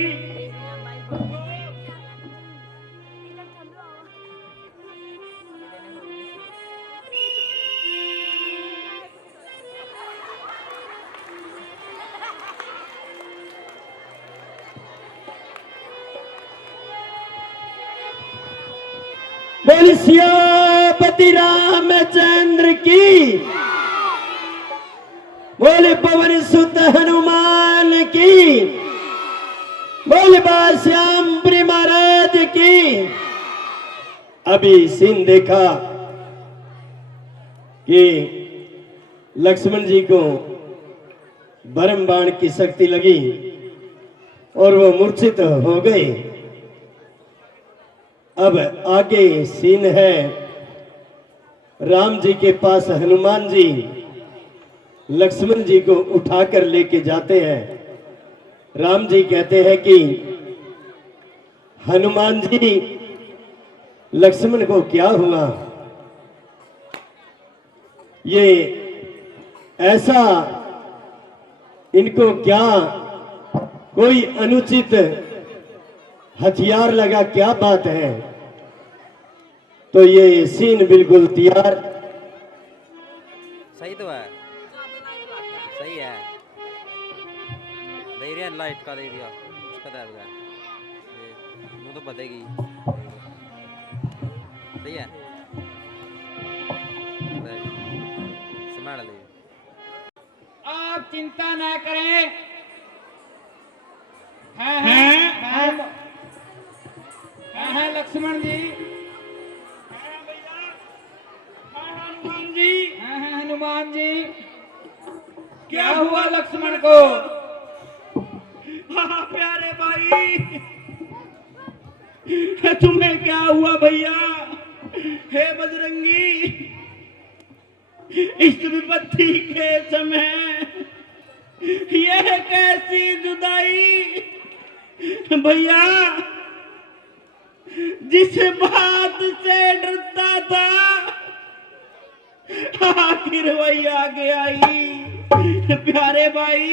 बोल सियापति रामचंद्र की, बोले पवन सुत हनुमान की, बोले श्यामपुरी महाराज की। अभी सीन देखा कि लक्ष्मण जी को भरम बाण की शक्ति लगी और वो मूर्छित हो गए। अब आगे सीन है, राम जी के पास हनुमान जी लक्ष्मण जी को उठाकर लेके जाते हैं। राम जी कहते हैं कि हनुमान जी, लक्ष्मण को क्या हुआ? ये ऐसा इनको क्या कोई अनुचित हथियार लगा, क्या बात है? तो ये सीन बिल्कुल तैयार। सही तो है, सही है। दे रहा लाइट का, दे दिया उसका दे रहा है, मुझे तो पता ही। सही है ले स्मार्ट ले आप चिंता ना करें। हैं लक्ष्मण जी। हनुमान जी, हैं हनुमान जी। क्या हुआ लक्ष्मण को? हाँ प्यारे भाई, तुम्हें क्या हुआ भैया? हे बजरंगी, इस विपत्ति के समय यह कैसी जुदाई भैया? जिस बात से डरता था आखिर वही आगे आई। प्यारे भाई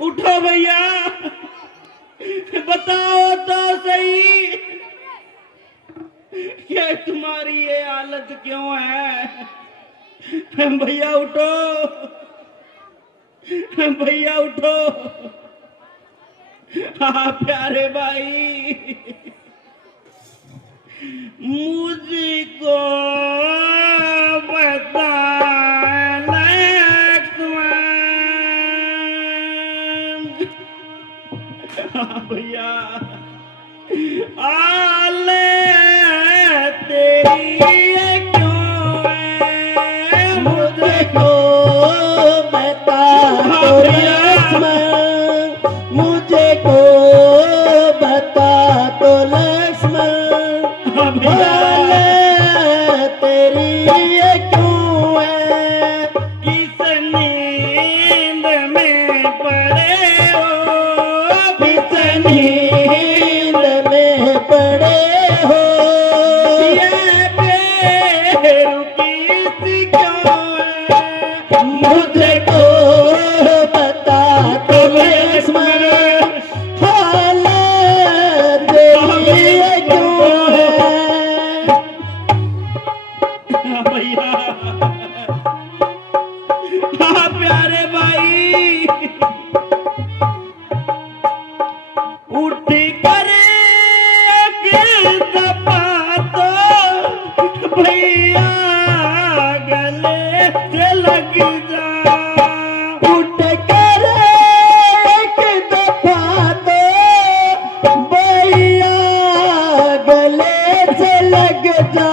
उठो भैया, बताओ तो सही कि तुम्हारी ये हालत क्यों है? भैया उठो, भैया उठो। हाँ प्यारे भाई, मुझको बता लक्ष्मण। हाँ भैया, आले तेरी ये क्यों है? मुझको बता तो लक्ष्मण, मुझको बता तो लक्ष्मण, हाले तेरी ये क्यों है? किस नींद में पड़े हो? किस नींद में पड़े हो? ये बेरुखी सी क्यों है? मुझको बता तो लक्ष्मण, हाले तेरी ये क्यों है? हाँ भैया, हाँ प्यारे भाई, उठ कर एक दफा तो भैया गले से लग जा। उठ कर एक दफा तो भैया गले से लग जा।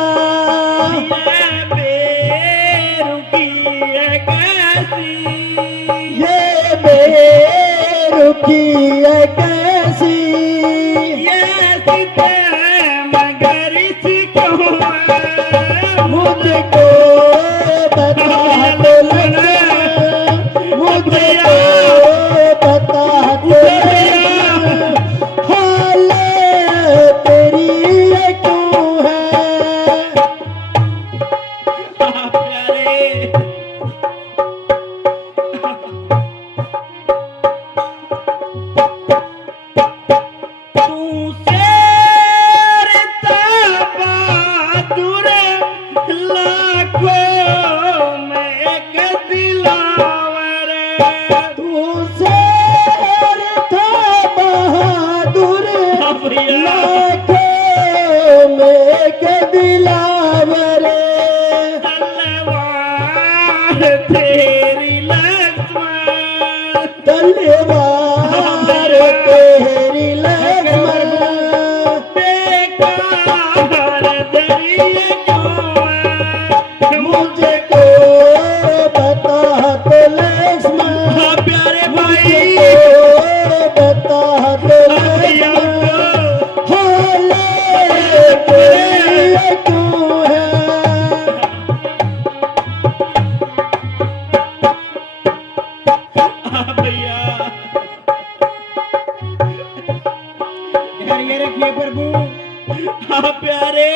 ये बेरुखी है कैसी? ये बेरुखी है कैसी? ये सीते मगर इसी क्यों है? मुझको बता तो लक्ष्मण, मुझको बता तो लक्ष्मण, हाले तेरी ये क्यों है? हाँ प्यारे, तू शेर था बहादुर, लाखों में एक दिलावर। तू शेर था बहादुर, हाँ भैया, लाखों में एक दिलावर। तलवार तेरी लक्ष्मण, तलवार तेरी लक्ष्मण, बेकार दरिया क्यों है? मुझको बता तो लक्ष्मण, हाँ प्यारे भाई, मुझको बता तो लक्ष्मण, हाले तेरी ये क्यों है? हाँ भैया, धैर्य रखिए प्रभु। हाँ प्यारे,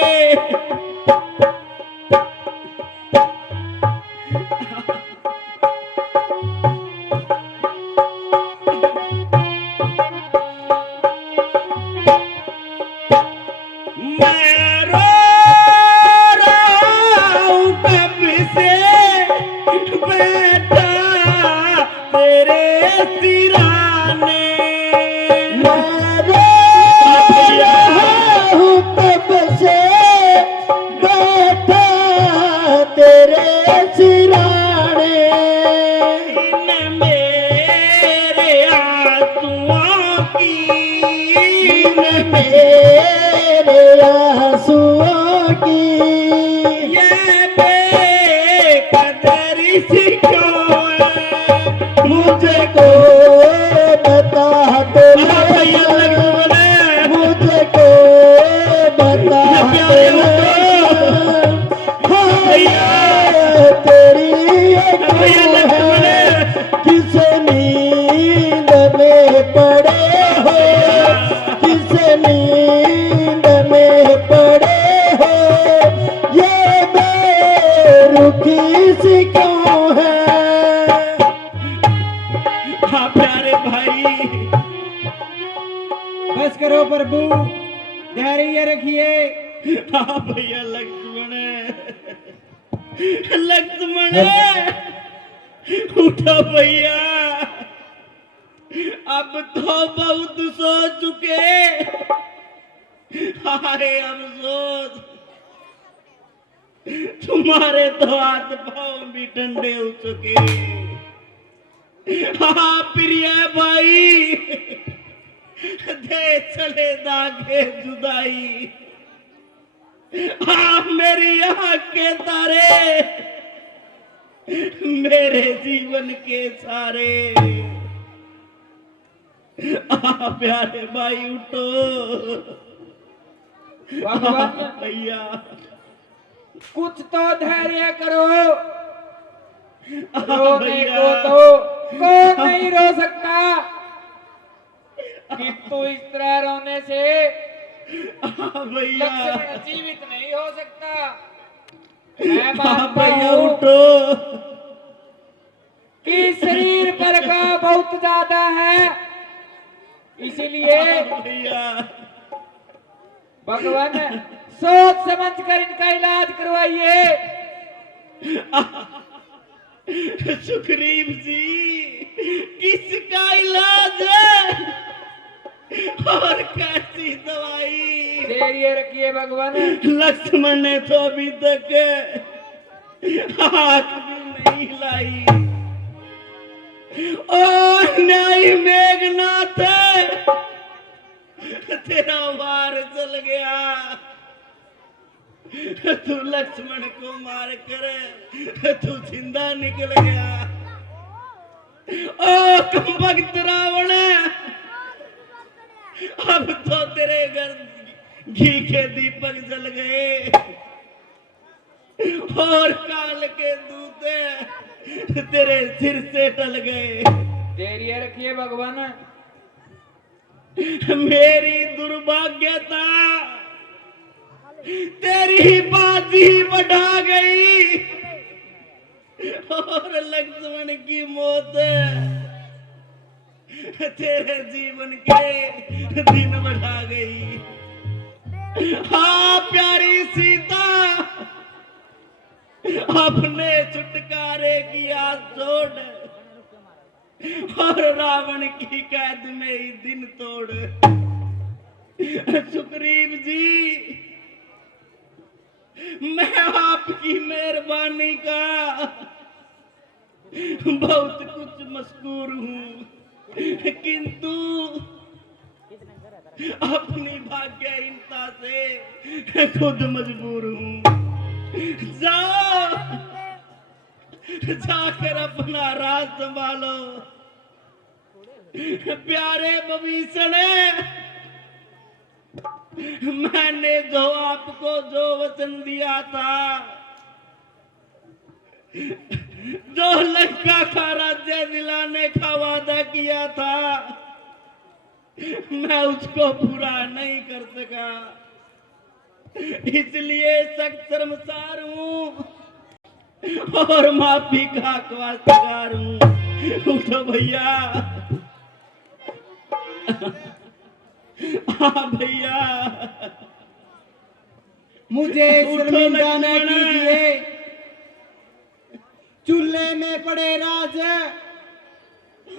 मैं रो रहा हूँ कब से बैठा तेरे सिराने। मैं रो रहा हूँ तब से तेरे सिराने इन मेरे आंसुओं की मेरे आंसुओं की ये बेकदरी सी क्यों है मुझको बता तो भैया लक्ष्मण मुझको बता तेरी भैया लक्ष्मण किस नींद में पड़े हो किस नींद में पड़े हो ये बेरुखी सी क्यों है हाँ प्यारे भाई बस करो प्रभु, धैर्य रखिए। हाँ भैया लक्ष्मण लक्ष्मण उठो भैया, अब तो बहुत सो चुके, हाय अफसोस तुम्हारे तो हाथ पांव भी ठंडे हो चुके। हाँ प्रिय भाई दे चले दागे जुदाई, हाँ मेरी आँख के तारे मेरे जीवन के सारे। प्यारे भाई उठो भगवान भैया, कुछ तो धैर्य करो, रोने को तो कौन नहीं रो सकता, किंतु इस तरह रोने से भैया लक्ष्मण जीवित नहीं हो सकता। मैं मानता भैया हूँ उठो कि शरीर पर का बहुत ज्यादा है, इसीलिए भैया भगवान सोच समझ कर इनका इलाज करवाइए। सुग्रीव जी किसका इलाज है और कैसी दवाई? धैर्य रखिए भगवान। लक्ष्मण ने तो अभी तक आंख भी नहीं लाई। ओ न्याय मेघनाथ तेरा वार चल गया, तू लक्ष्मण को मार कर तू जिंदा निकल गया। ओ कमबख्त रावण अब तो तेरे घर घी के दीपक जल गए और काल के दूते तेरे सिर से टल गए। धैर्य रखिए भगवान। मेरी दुर्भाग्यता तेरी बाजी बढ़ा गई और लक्ष्मण की मौत तेरे जीवन के दिन बढ़ा गई। हाँ प्यारी सीता अपने छुटकारे की आस छोड़ और रावण की कैद में ही दिन तोड़। सुग्रीव जी मैं आपकी मेहरबानी का बहुत कुछ मशकूर हूँ, किंतु अपनी भाग्यहीनता से खुद मजबूर हूँ। जाओ जाकर अपना राज संभालो। प्यारे विभीषण मैंने जो आपको जो वचन दिया था, जो लंका का राज्य दिलाने का वादा किया था, मैं उसको पूरा नहीं कर सका, इसलिए सख्त शर्मसार हूँ और माफी का वास्तेदार हूँ। उठो भैया, हाँ भैया मुझे उठो शर्मिंदा न लक्ष्मण। कीजिए, चूल्हे में पड़े राज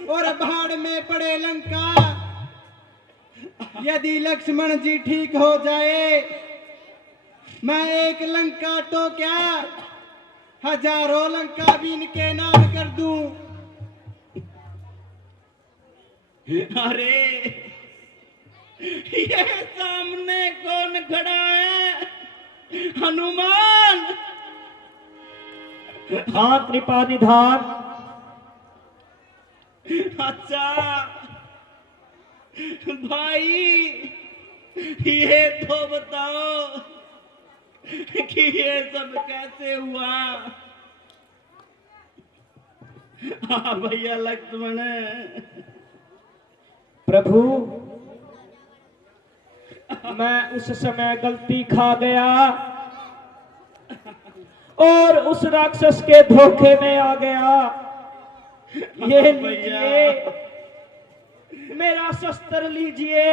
और भाड़ में पड़े लंका। यदि लक्ष्मण जी ठीक हो जाए, मैं एक लंका तो क्या हजारों लंका भी इनके नाम कर दूं। अरे ये सामने कौन खड़ा है? हनुमान। हाँ कृपा निधान। अच्छा भाई, ये तो बताओ कि ये सब कैसे हुआ? हाँ भैया लक्ष्मण। प्रभु मैं उस समय गलती खा गया और उस राक्षस के धोखे में आ गया। ये लीजिए, मेरा शस्त्र लीजिए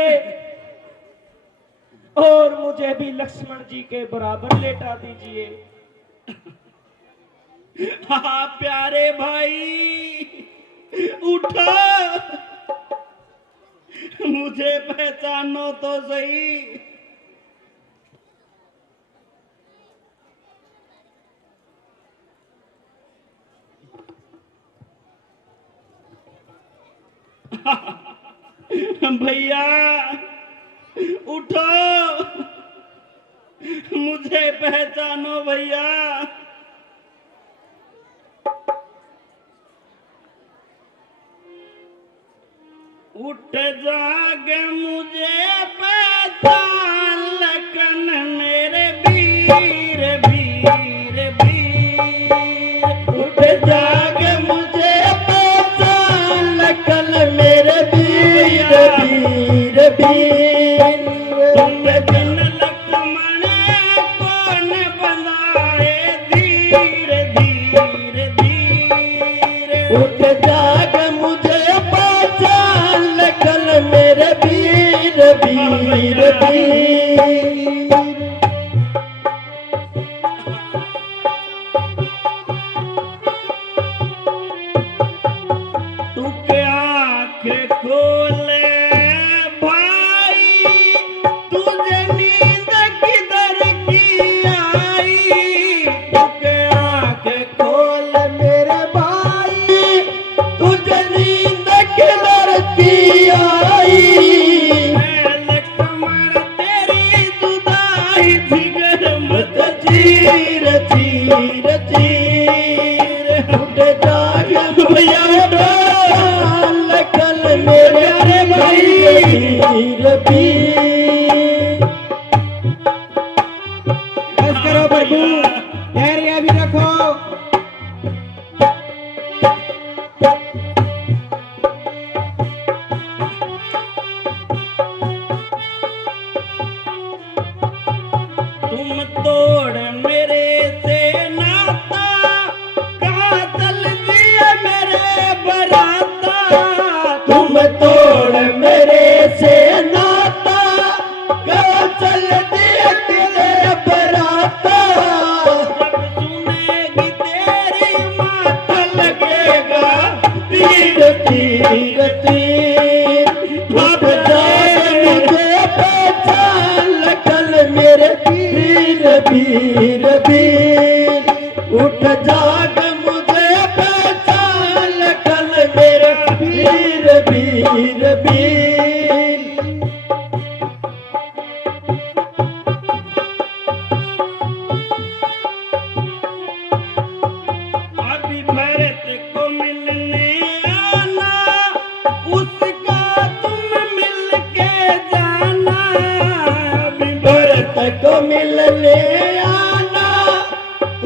और मुझे भी लक्ष्मण जी के बराबर लेटा दीजिए। हाँ प्यारे भाई, उठो, मुझे पहचानो तो सही। भैया उठो, मुझे पहचानो भैया। उठ जाग मुझे पहचान, लखन मेरे वीर वीर वीर। उठ जाग मुझे पहचान, लखन मेरे वीर वीर वीर। तुम बिन लक्ष्मण कौन बनाए धीर धीर धीर। उठ जाग मुझे कल मेरे वीर वीर वीर। तू क्या आँख खोले भाई, तुझे नींद किधर की आई? तू क्या आँख खोल मेरे भाई, तुझे नींद किधर की आई? मैं लक्ष्मण तेरी जुदाई जिगर मत चीर चीर चीर। उठ जाग भैया कल मेरे वीर वीर। बस करो प्रभु, धैर्य भी रखो। तुम तोड़ मेरे से नाता, कहाँ चल दिए मेरे बराता? तुम तोड़ मेरे से नाता, कहाँ चल दिए तेरे बराता? जब सुनेगी तेरी माता, लगेगा तीर तीर तीर। अब जाए मुझे पहचान, कल मेरे वीर वीर वीर। उठ जाग मुझे पहचान, कल मेरे वीर वीर वीर। अभी भरत को मिलने आना, उसका तुम मिल के जाना। अभी भरत को मिलने आना,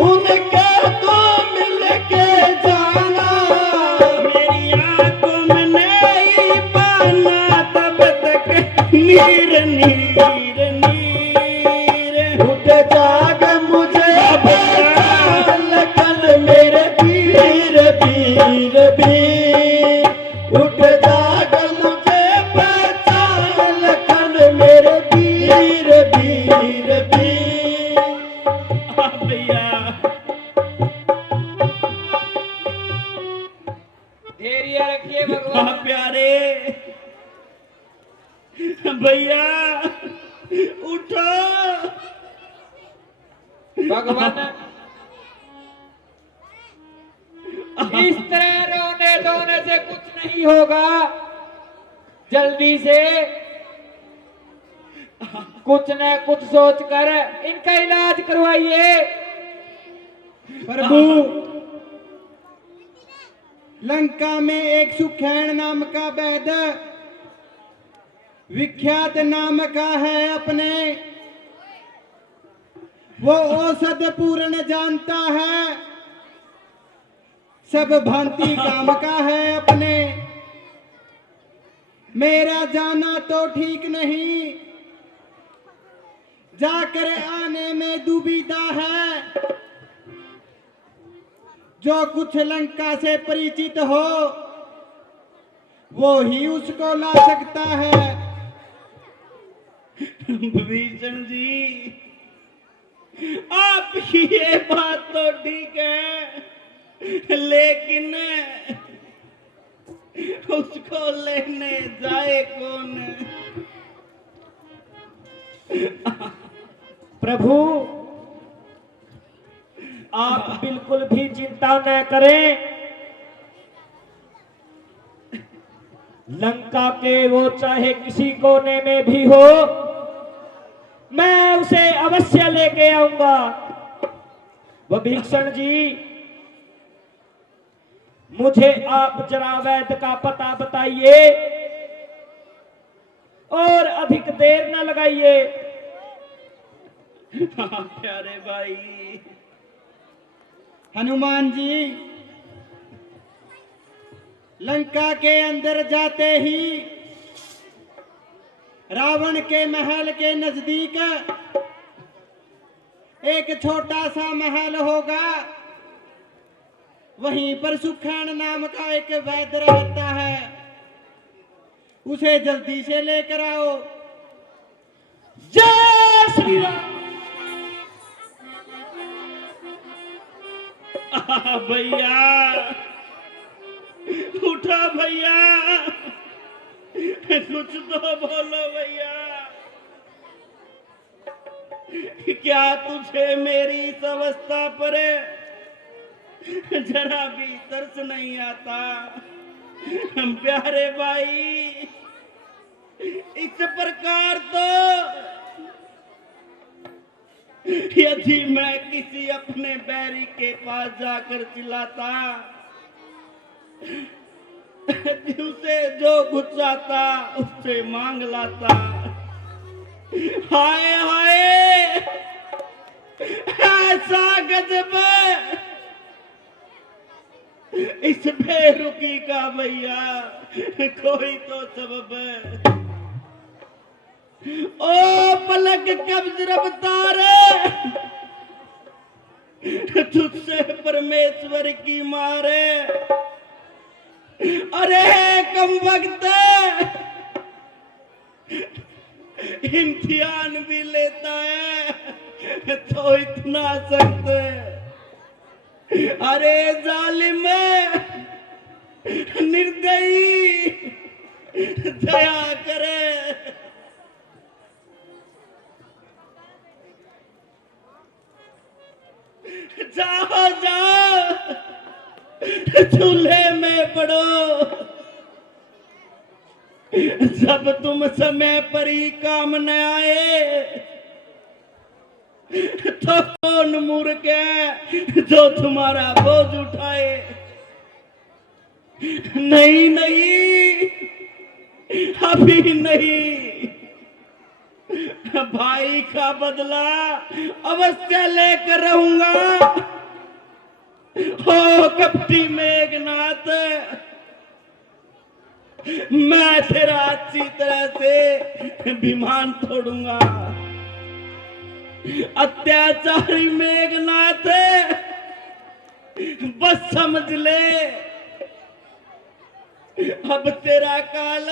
उनका तुम मिल के जाना। मेरी आंखों में नहीं पाना, तब तक नीर नीर नीर। उठ जाग मुझे पहचान, कल मेरे वीर वीर वीर। उठ जाग मुझे पहचान, कल मेरे वीर वीर वीर। भैया धैर्य रखिए भगवान। प्यारे भैया उठो। भगवान इस तरह रोने धोने से कुछ नहीं होगा। जल्दी से कुछ न कुछ सोचकर इनका इलाज करवाइए। प्रभु, लंका में एक सुखैन नाम का वैद्य विख्यात नाम का है अपने, वो औषध पूर्ण जानता है, सब भांति काम का है अपने। मेरा जाना तो ठीक नहीं, जाकर आने में दुविधा है। जो कुछ लंका से परिचित हो वो ही उसको ला सकता है। विभीषण जी, आप की ये बात तो ठीक है, लेकिन उसको लेने जाए कौन? प्रभु, आप बिल्कुल भी चिंता न करें। लंका के वो चाहे किसी कोने में भी हो, मैं उसे अवश्य लेके आऊंगा। विभीषण जी, मुझे आप जरा वैद्य का पता बताइए और अधिक देर न लगाइए। हाँ प्यारे भाई। हनुमान जी, लंका के अंदर जाते ही रावण के महल के नजदीक एक छोटा सा महल होगा, वहीं पर सुखैन नाम का एक वैद्य रहता है, उसे जल्दी से लेकर आओ। जय श्री राम। भैया उठो भैया, कुछ तो बोलो भैया। क्या तुझे मेरी इस अवस्था पर जरा भी तरस नहीं आता? प्यारे भाई, इस प्रकार तो यदि मैं किसी अपने बैरी के पास जाकर चिल्लाता, उसे जो गुस्साता उससे मांग लाता। हाय हाय, ऐसा गजब इस बेरुखी का भैया, कोई तो सबब है। ओ पलक कब्ज रफ्तार, तुझसे परमेश्वर की मारे। अरे कम वक्त इम्तिहान भी लेता है तो इतना सख्त। अरे जालिम निर्दयी, दया करे। जाओ जाओ, चूल्हे में पड़ो। जब तुम समय पर ही काम न आए तो कौन मूर्ख है जो तुम्हारा बोझ उठाए? नहीं नहीं, अभी नहीं। भाई का बदला अवश्य लेकर रहूंगा। हो कपटी मेघनाथ, मैं तेरा अच्छी तरह से विमान तोड़ूंगा। अत्याचारी मेघनाथ, बस समझ ले, अब तेरा काल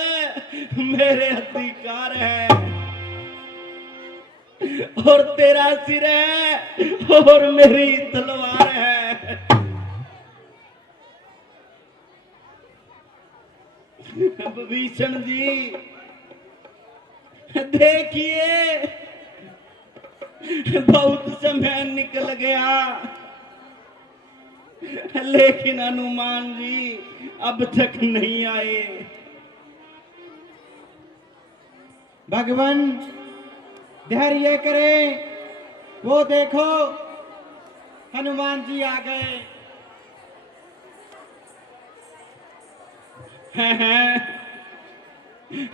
मेरे अधिकार है और तेरा सिर है और मेरी तलवार है। विभीषण जी देखिए, बहुत समय निकल गया, लेकिन हनुमान जी अब तक नहीं आए। भगवान धैर्य करें, वो देखो हनुमान जी आ गए।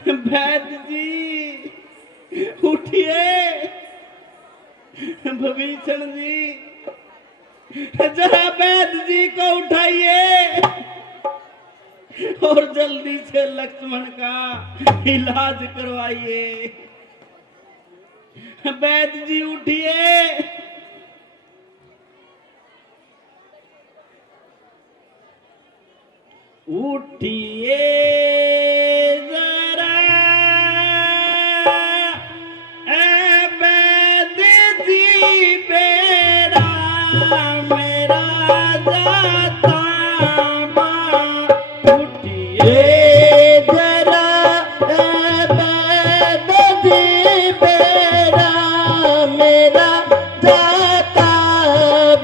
वैद्य जी उठिए, भविष्ण जी जरा वैद्य जी को उठाइए और जल्दी से लक्ष्मण का इलाज करवाइए। वैद्य जी उठिए। उठिए जरा ए वैद्य जी, बेड़ा मेरा जाता बा। उठिए जरा ए वैद्य जी, बेड़ा मेरा जाता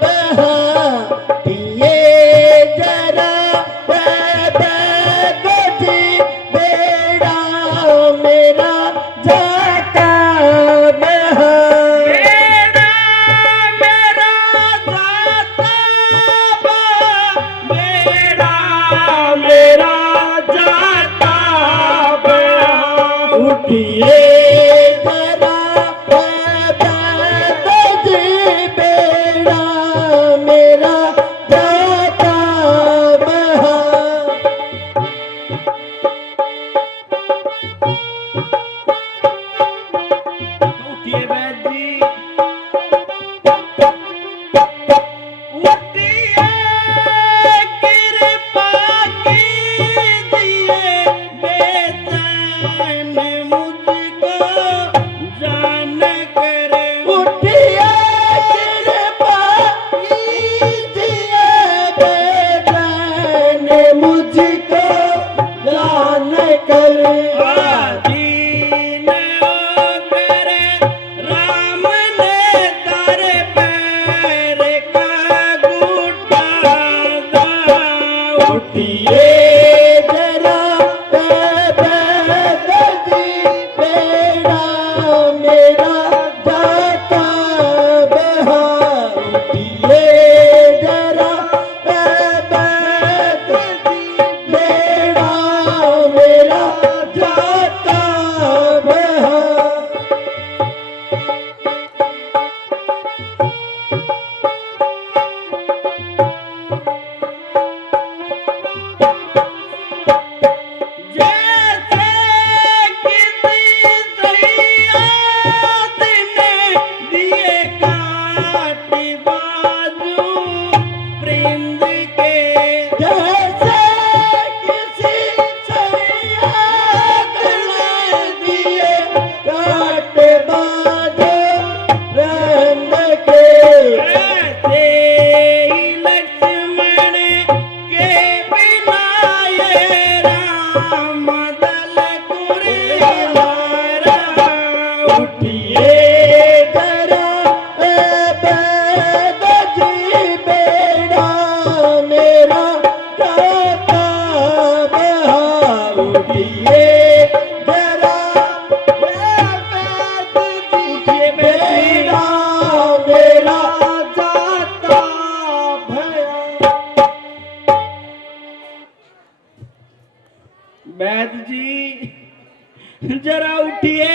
बहा। उठिए जरा वैद्य जी जरा उठिए।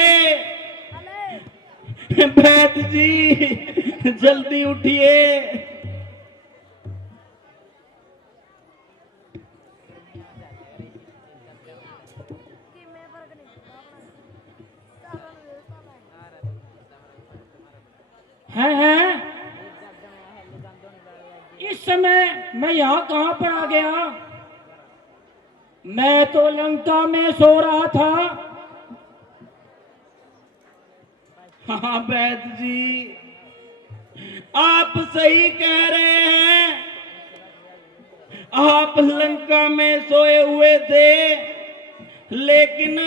वैद्य जी जल्दी उठिए। है इस समय मैं यहाँ कहाँ पर आ गया? मैं तो लंका में सो रहा था। हाँ वैद्य जी आप सही कह रहे हैं। आप लंका में सोए हुए थे, लेकिन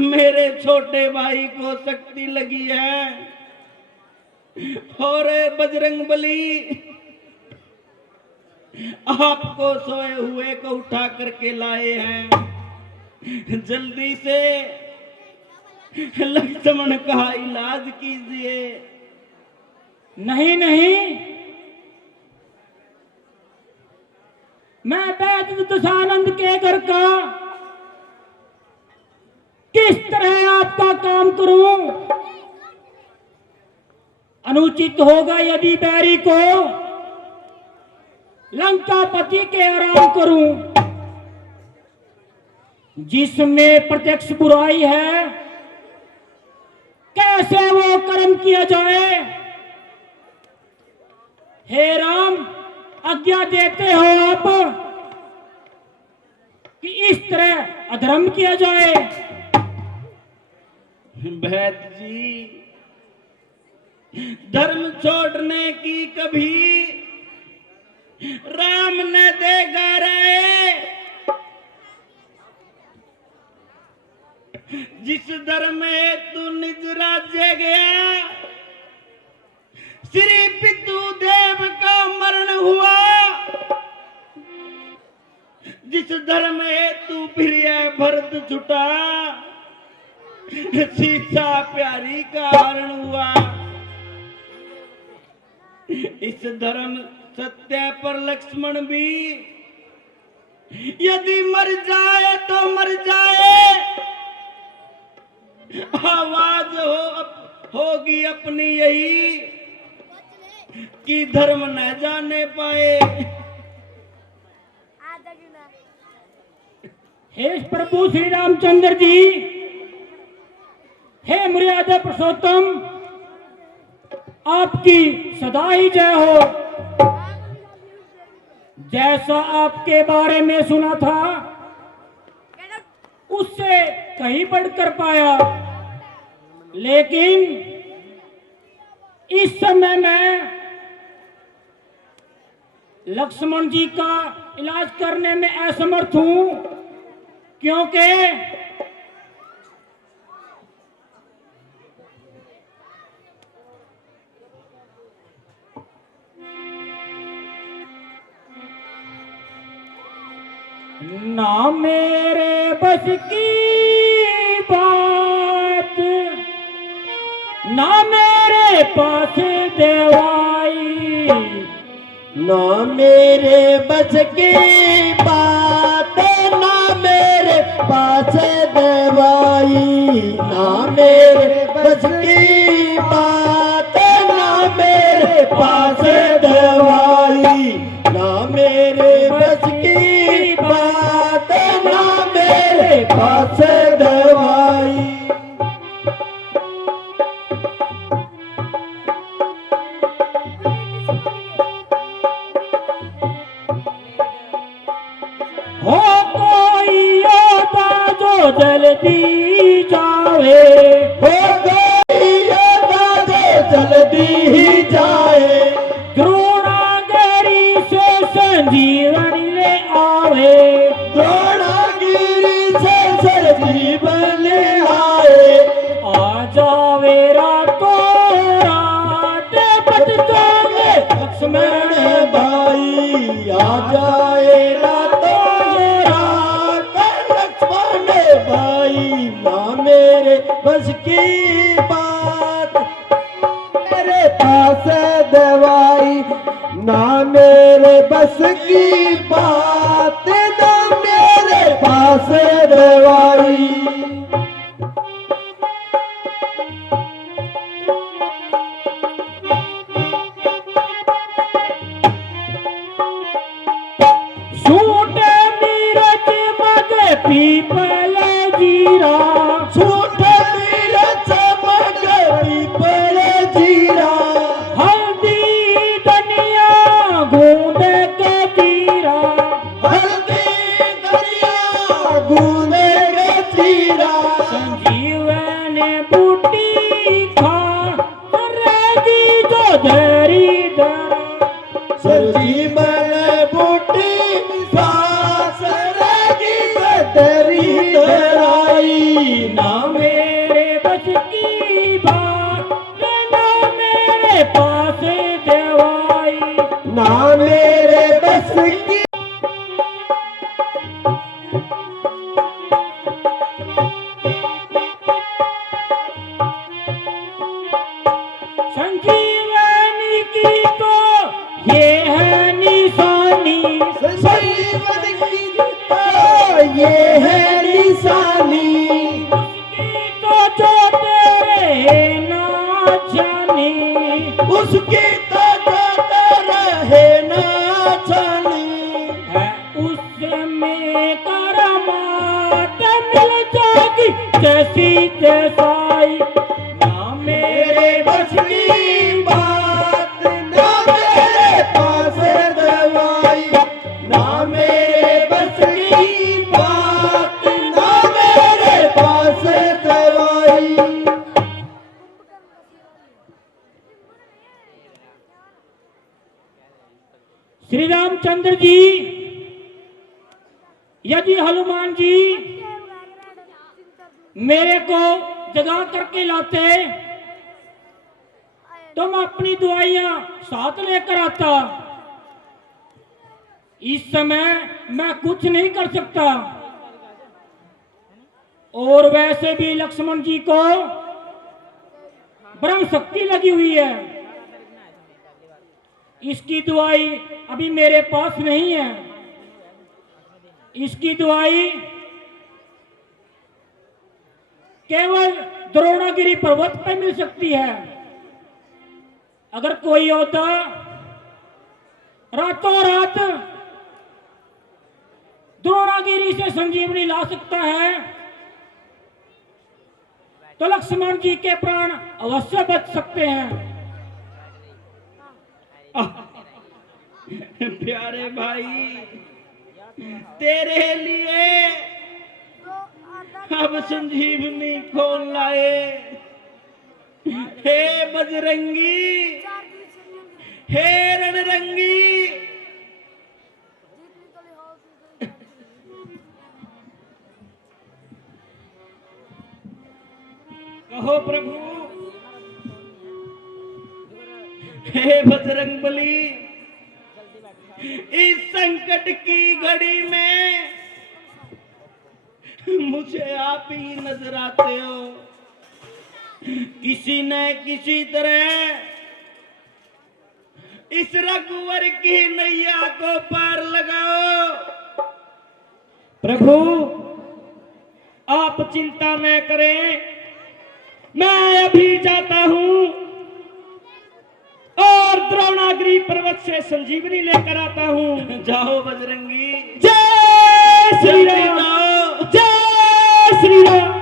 मेरे छोटे भाई को शक्ति लगी है और बजरंगबली आपको सोए हुए को उठा करके लाए हैं। जल्दी से लक्ष्मण का इलाज कीजिए। नहीं नहीं, मैं वैद्य दशानंद के घर का किस तरह आपका काम करूं? अनुचित होगा यदि बैरी को लंकापति के आराम करूं। जिसमें प्रत्यक्ष बुराई है, कैसे वो कर्म किया जाए? हे राम, आज्ञा देते हो आप कि इस तरह अधर्म किया जाए? वैद्य जी, धर्म छोड़ने की कभी राम न देगा राय। जिस धर्म हेतु निज राज्य गया, श्री पितु देव का मरण हुआ। जिस धर्म हेतु प्रिय भरत छुटा, सीता प्यारी का हरण हुआ। इस धर्म सत्य पर लक्ष्मण भी यदि मर जाए तो मर जाए, आवाज होगी अपनी यही कि धर्म न जाने पाए। हे प्रभु श्री रामचंद्र जी, हे मर्यादा पुरुषोत्तम, आपकी सदा ही जय हो। जैसा आपके बारे में सुना था, उससे कहीं बढ़कर पाया। लेकिन इस समय मैं लक्ष्मण जी का इलाज करने में असमर्थ हूं, क्योंकि ना मेरे बस की बात, ना मेरे पास दवाई, ना मेरे बस की बात, ना मेरे पास दवाई। ना मेरे बस की बात, ना मेरे पास दवाई। ना मेरे बस की बात, ना मेरे पास दवाई। हो कोई योद्धा जो जल्दी जावे, हो कोई योद्धा जो जल्दी ही जाए। द्रोणागिरी से संजीवनी ले आवे, द्रोणागिरी से संजीवन ले आए। आ जावे रातों रात बच जाओगे लक्ष्मण भाई। आ जाए रातों रात लक्ष्मण भाई। ना मेरे बस की बात, मेरे पास दवाई। ना मेरे बस की बात, ना मेरे पास दवाई। सूटे मीरज मग पीपल जीरा, सूटे मीरज मग पीपल जीरा। हल्दी धनिया गूंद के जीरा, हल्दी धनिया गूंद के जीरा। संजीवन बूटी खा करेगी जो धरी धरा। संजीवन बूटी सांस रहेगी बदरी धराई। ना मेरे बस की बात, ना मेरे पास दवाई। ना ना मेरे बस की। संजीवनी की तो ये है निशानी, संजीवनी की तो ये है निशानी, उसकी तो जो तेरे ना जानी, उसकी तो जो रहे ना जानी, है उसमें करामात मिल जाएगी जैसी जैसाई, ना मेरे बस की बात ना मेरे पास दवाई, ना मेरे बस की बात, ना मेरे पास दवाई। श्री रामचंद्र जी यदि हनुमान जी मेरे को जगा करके लाते तो मैं अपनी दवाइयां साथ लेकर आता। इस समय मैं कुछ नहीं कर सकता, और वैसे भी लक्ष्मण जी को ब्रह्म शक्ति लगी हुई है, इसकी दवाई अभी मेरे पास नहीं है। इसकी दवाई केवल द्रोणागिरी पर्वत पर मिल सकती है। अगर कोई होता रातों रात द्रोणागिरी से संजीवनी ला सकता है तो लक्ष्मण जी के प्राण अवश्य बच सकते हैं। प्यारे भाई, तेरे लिए अब संजीवनी खोल लाए। हे बजरंगी, हे रणरंगी, कहो प्रभु। हे बजरंगबली, इस संकट की घड़ी में मुझे आप ही नजर आते हो। किसी न किसी तरह इस रघुवर की नैया को पार लगाओ। प्रभु आप चिंता न करें, मैं अभी जाता हूं और द्रोणागिरी पर्वत से संजीवनी लेकर आता हूं। जाओ बजरंगी, जय श्री राम, जाओ। जय श्री राम।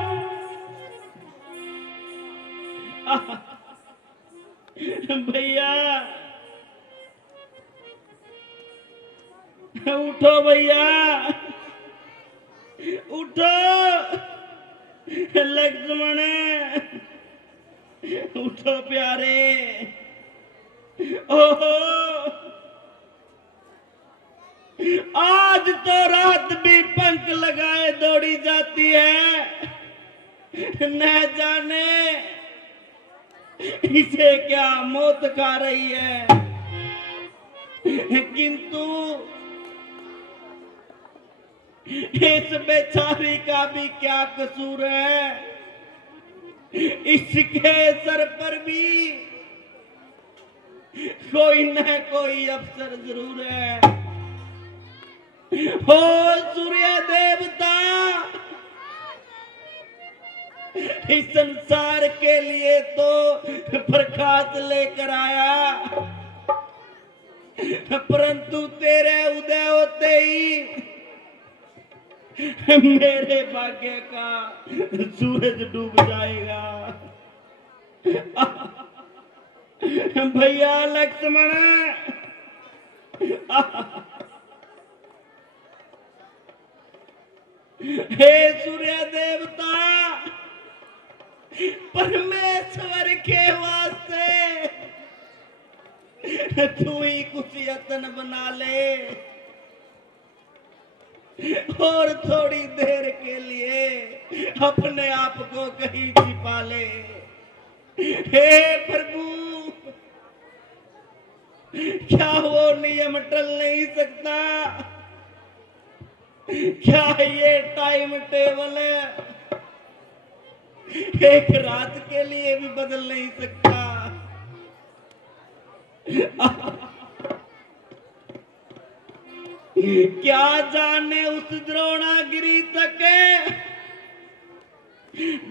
भैया उठो, भैया उठो। लक्ष्मण उठो प्यारे। ओहो, आज तो रात भी पंख लगाए दौड़ी जाती है। न जाने इसे क्या मौत खा रही है, किंतु इस बेचारी का भी क्या कसूर है। इसके सर पर भी कोई न कोई अफसर जरूर है। हो सूर्य देवता, इस संसार के लिए तो प्रकाश लेकर आया, परंतु तेरे उदय होते ही मेरे भाग्य का सूरज डूब जाएगा। भैया लक्ष्मण, हे सूर्य देवता, परमेश्वर के वास्ते तू ही कुछ यत्न बना ले और थोड़ी देर के लिए अपने आप को कहीं छिपा ले। हे प्रभु, क्या वो नियम टल नहीं सकता? क्या ये टाइम टेबल एक रात के लिए भी बदल नहीं सकता? क्या जाने उस द्रोणागिरी तक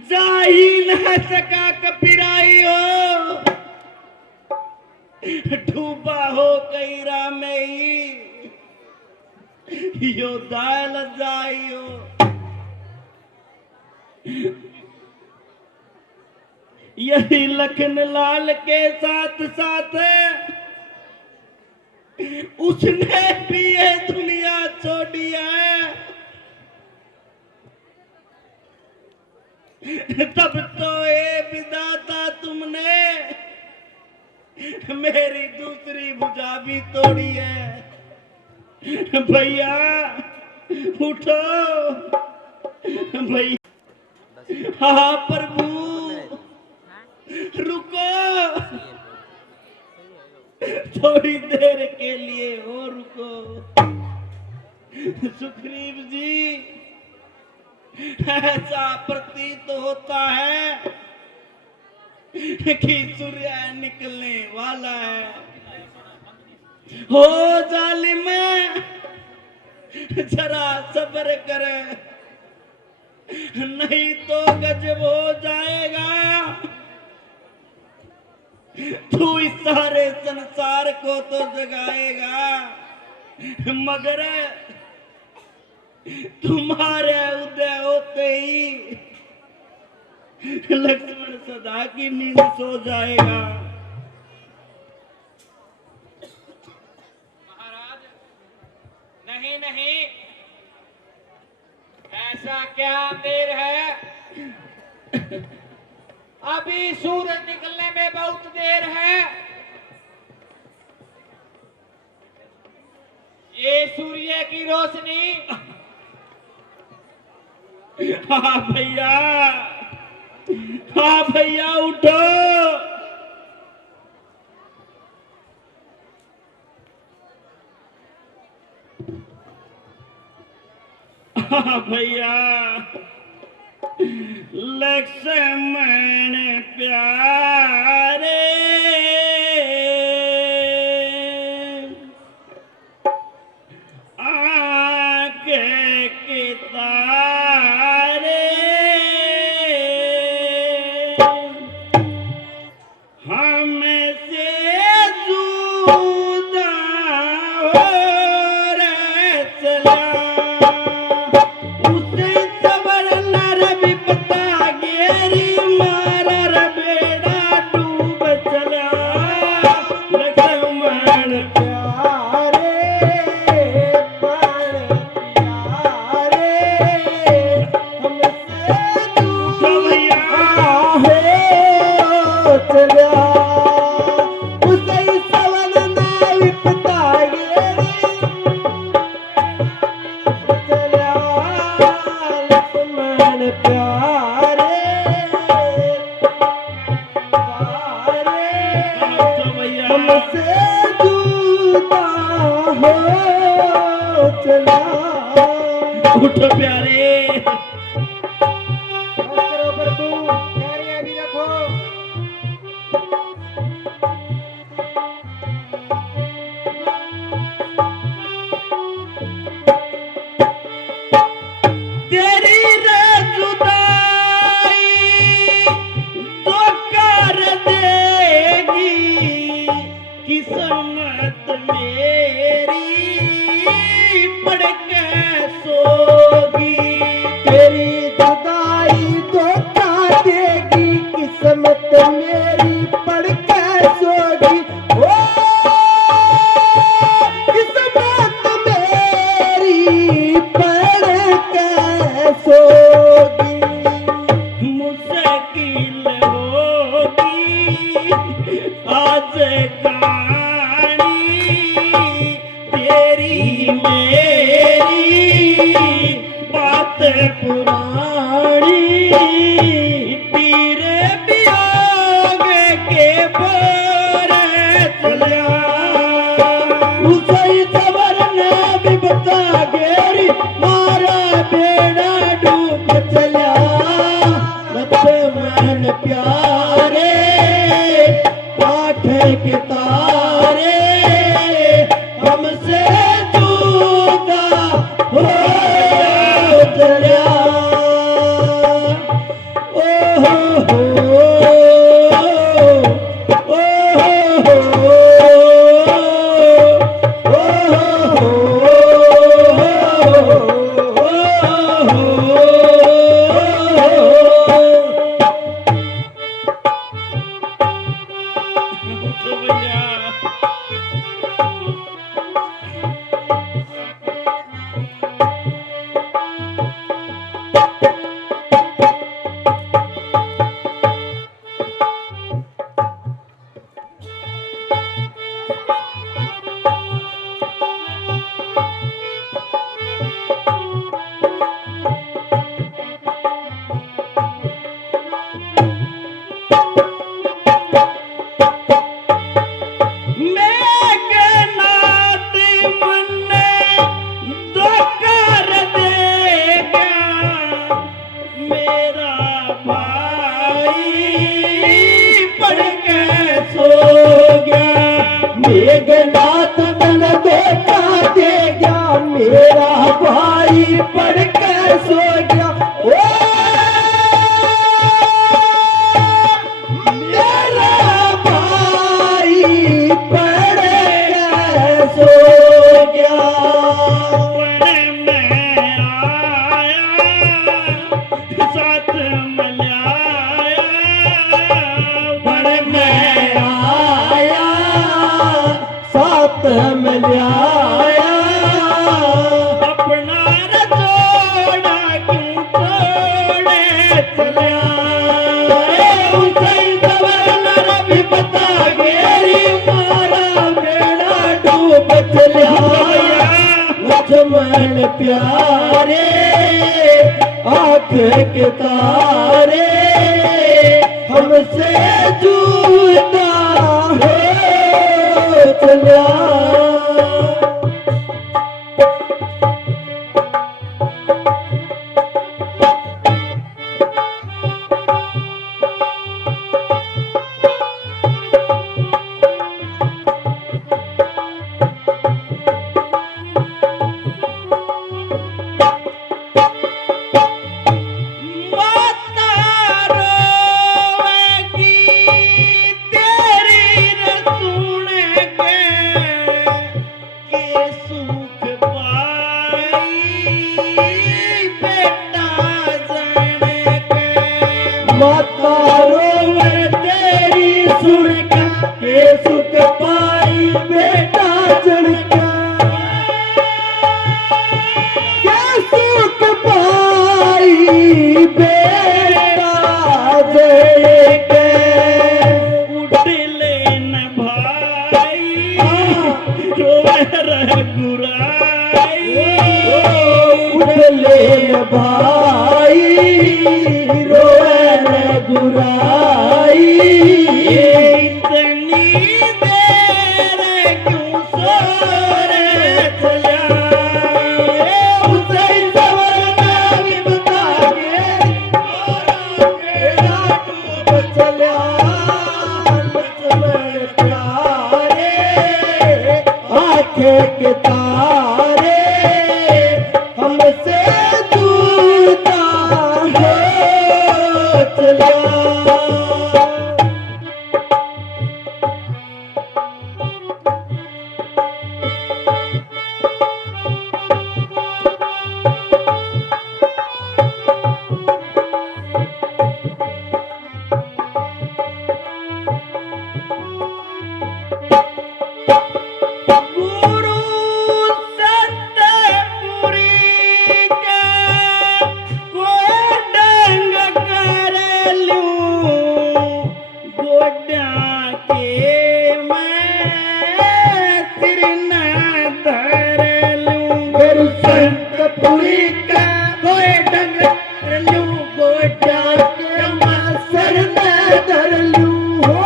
जा ही न सका कपिराई हो, डूबा हो कैरा में ही योद्धा लजाई हो। यही लखन लाल के साथ साथ उसने भी ये दुनिया छोड़ी है। तब तो ये विधाता तुमने मेरी दूसरी भुजा भी तोड़ी है। भैया उठो भैया। हाँ प्रभु रुको, थोड़ी देर के लिए और रुको। सुग्रीव जी, ऐसा प्रतीत होता है कि सूर्य निकलने वाला है। हो जालिम, जरा सब्र कर, नहीं तो गजब हो जाएगा। तू इस सारे संसार को तो जगाएगा, मगर तुम्हारे उदय होते ही लक्ष्मण सदा की नींद सो जाएगा। महाराज, नहीं नहीं, ऐसा क्या देर है? अभी सूरज निकलने में बहुत देर है। ये सूर्य की रोशनी। हाँ भैया, हाँ भैया उठो। हाँ भैया, लक्ष्मण प्यारे आके के तारे हमसे जुदा हो रे चला। उठो प्यारे। करो प्रभु, तैयारी अभी रखो। तेरी रे जुदाई तो कर देगी किस्मत मेरी पड़ के सोगी। तेरी जुदाई धोखा देगी, किस्मत मेरी पड़ के सोगी। ओ किस्मत मेरी पड़ के सोगी। मुश्किल होगी आज कहानी तेरी मेरी बात पुरानी। पीरे वियोग के बोरे चला मेरा भाई पढ़ कर सो गया ओ मेरा भाई पढ़ कर सो गया पढ़े में आया साथ मलाया पढ़ में आया साथ मिलाया अपना रचोड़ा क्यों छोड़े चला उसे गवर्नर भी बता गेरी मारा बेड़ा डूब चला लक्ष्मण प्यारे आंख के तारे हमसे जुदा हो चला माता रोवेगी तेरी न सुन के सुख पाई बेटा जन के माता रोवे तेरी सुन के सुख पाई बेटा जनका के सुख पाई बेटा जनके उठले न भाई रोवे रघुराई उठले भाई रोए गुराई इतनी देर क्यों सो रे चला उसे सवरना भी बता के मारा बेड़ा डूब चला लक्ष्मण प्यारे आंखें के तारे हमसे जुदा हो चला गुरु सतपुरी के कोई डंग कर लूं गोड्या के मैं सिर न धर लूं गुरु संतपुरी का कोई डंग कर लूं गोटा के मैं सर में धर लूं हो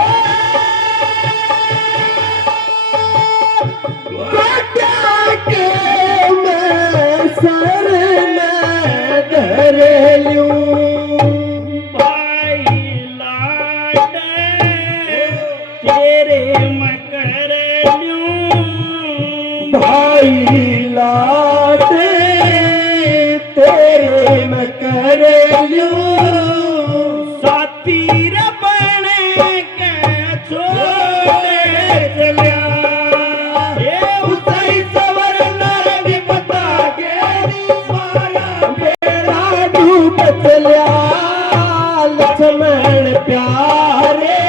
गोटा के मैं सर में धर लूं भाई लाडे तेरे मकर लूं भाई लाडे तेरे मैं कर लूं साथी बने के छोड़े चलिया ये उसे सवरना भी बता गेरी मारा बेड़ा डूब चला लक्ष्मण प्यारे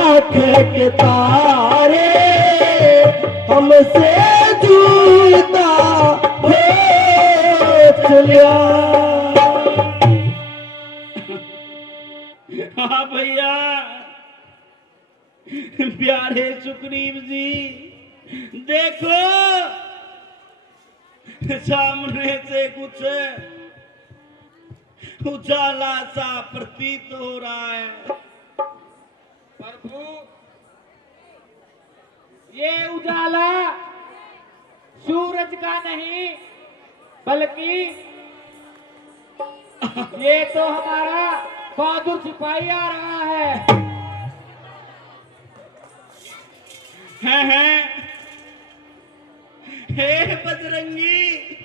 आंख के तारे हमसे जुदा हो चला हाँ भैया प्यारे सुग्रीव जी देखो सामने से कुछ उजाला सा प्रतीत हो रहा है प्रभु ये उजाला सूरज का नहीं बल्कि ये तो हमारा बहादुर सिपाही आ रहा है। हैं हे बजरंगी,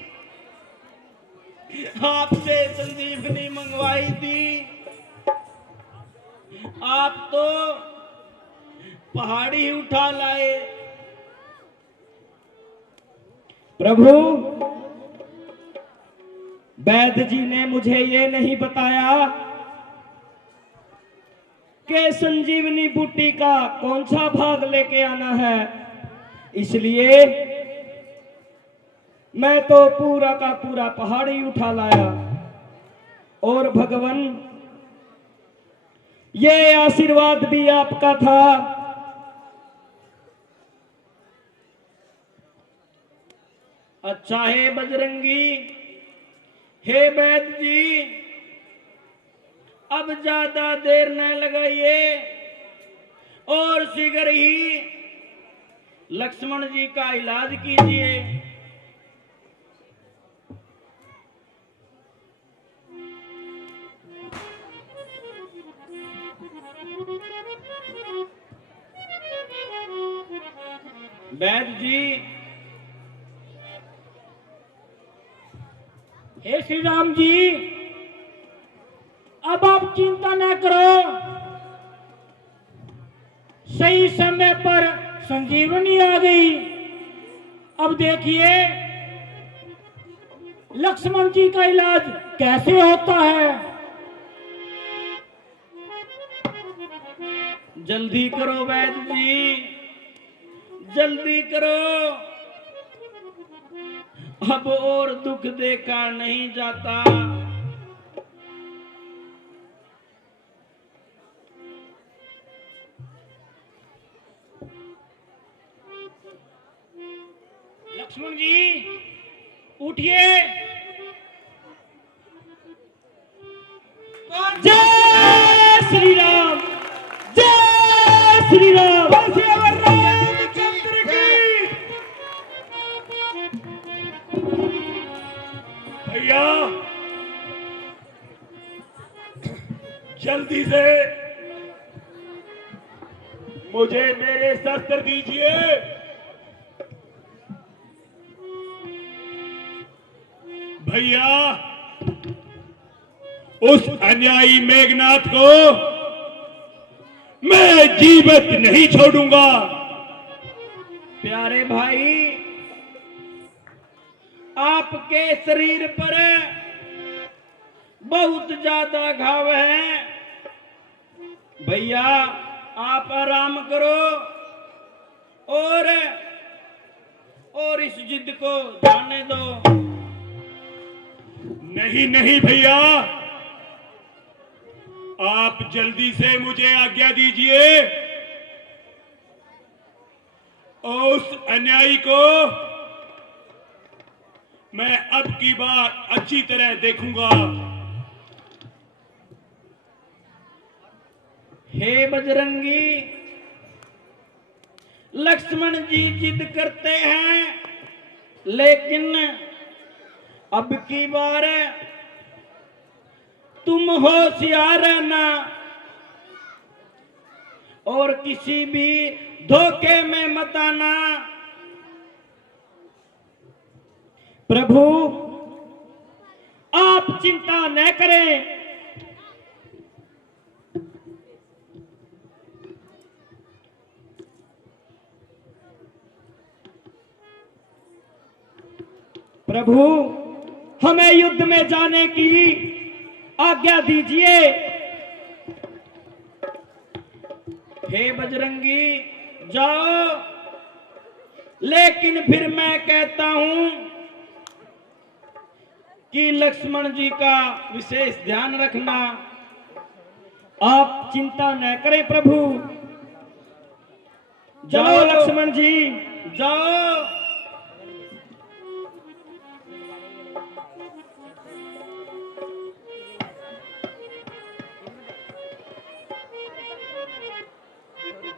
आपसे संजीवनी मंगवाई थी, आप तो पहाड़ी उठा लाए। प्रभु, वैद्य जी ने मुझे ये नहीं बताया कि संजीवनी बूटी का कौन सा भाग लेके आना है, इसलिए मैं तो पूरा का पूरा पहाड़ी उठा लाया। और भगवान, ये आशीर्वाद भी आपका था। अच्छा है बजरंगी, हे वैद्य जी, अब ज्यादा देर न लगाइए और शीघ्र ही लक्ष्मण जी का इलाज कीजिए। वैद्य जी, हे श्री राम जी, अब आप चिंता न करो, सही समय पर संजीवनी आ गई। अब देखिए लक्ष्मण जी का इलाज कैसे होता है। जल्दी करो वैद्य जी, जल्दी करो, अब और दुख देखा नहीं जाता। लक्ष्मण जी उठिए। जय श्री राम, जय श्री राम। भैया, जल्दी से मुझे मेरे शस्त्र दीजिए। भैया, उस अन्यायी मेघनाथ को मैं जीवित नहीं छोड़ूंगा। प्यारे भाई, आपके शरीर पर बहुत ज्यादा घाव है। भैया, आप आराम करो और इस जिद को जाने दो। नहीं नहीं भैया, आप जल्दी से मुझे आज्ञा दीजिए। उस अन्यायी को मैं अब की बार अच्छी तरह देखूंगा। हे बजरंगी, लक्ष्मण जी जिद करते हैं, लेकिन अब की बार तुम होशियार रहना और किसी भी धोखे में मत आना। प्रभु, आप चिंता न करें। प्रभु, हमें युद्ध में जाने की आज्ञा दीजिए। हे बजरंगी, जाओ, लेकिन फिर मैं कहता हूं कि लक्ष्मण जी का विशेष ध्यान रखना। आप चिंता न करें प्रभु। चलो जाओ लक्ष्मण जी। जाओ।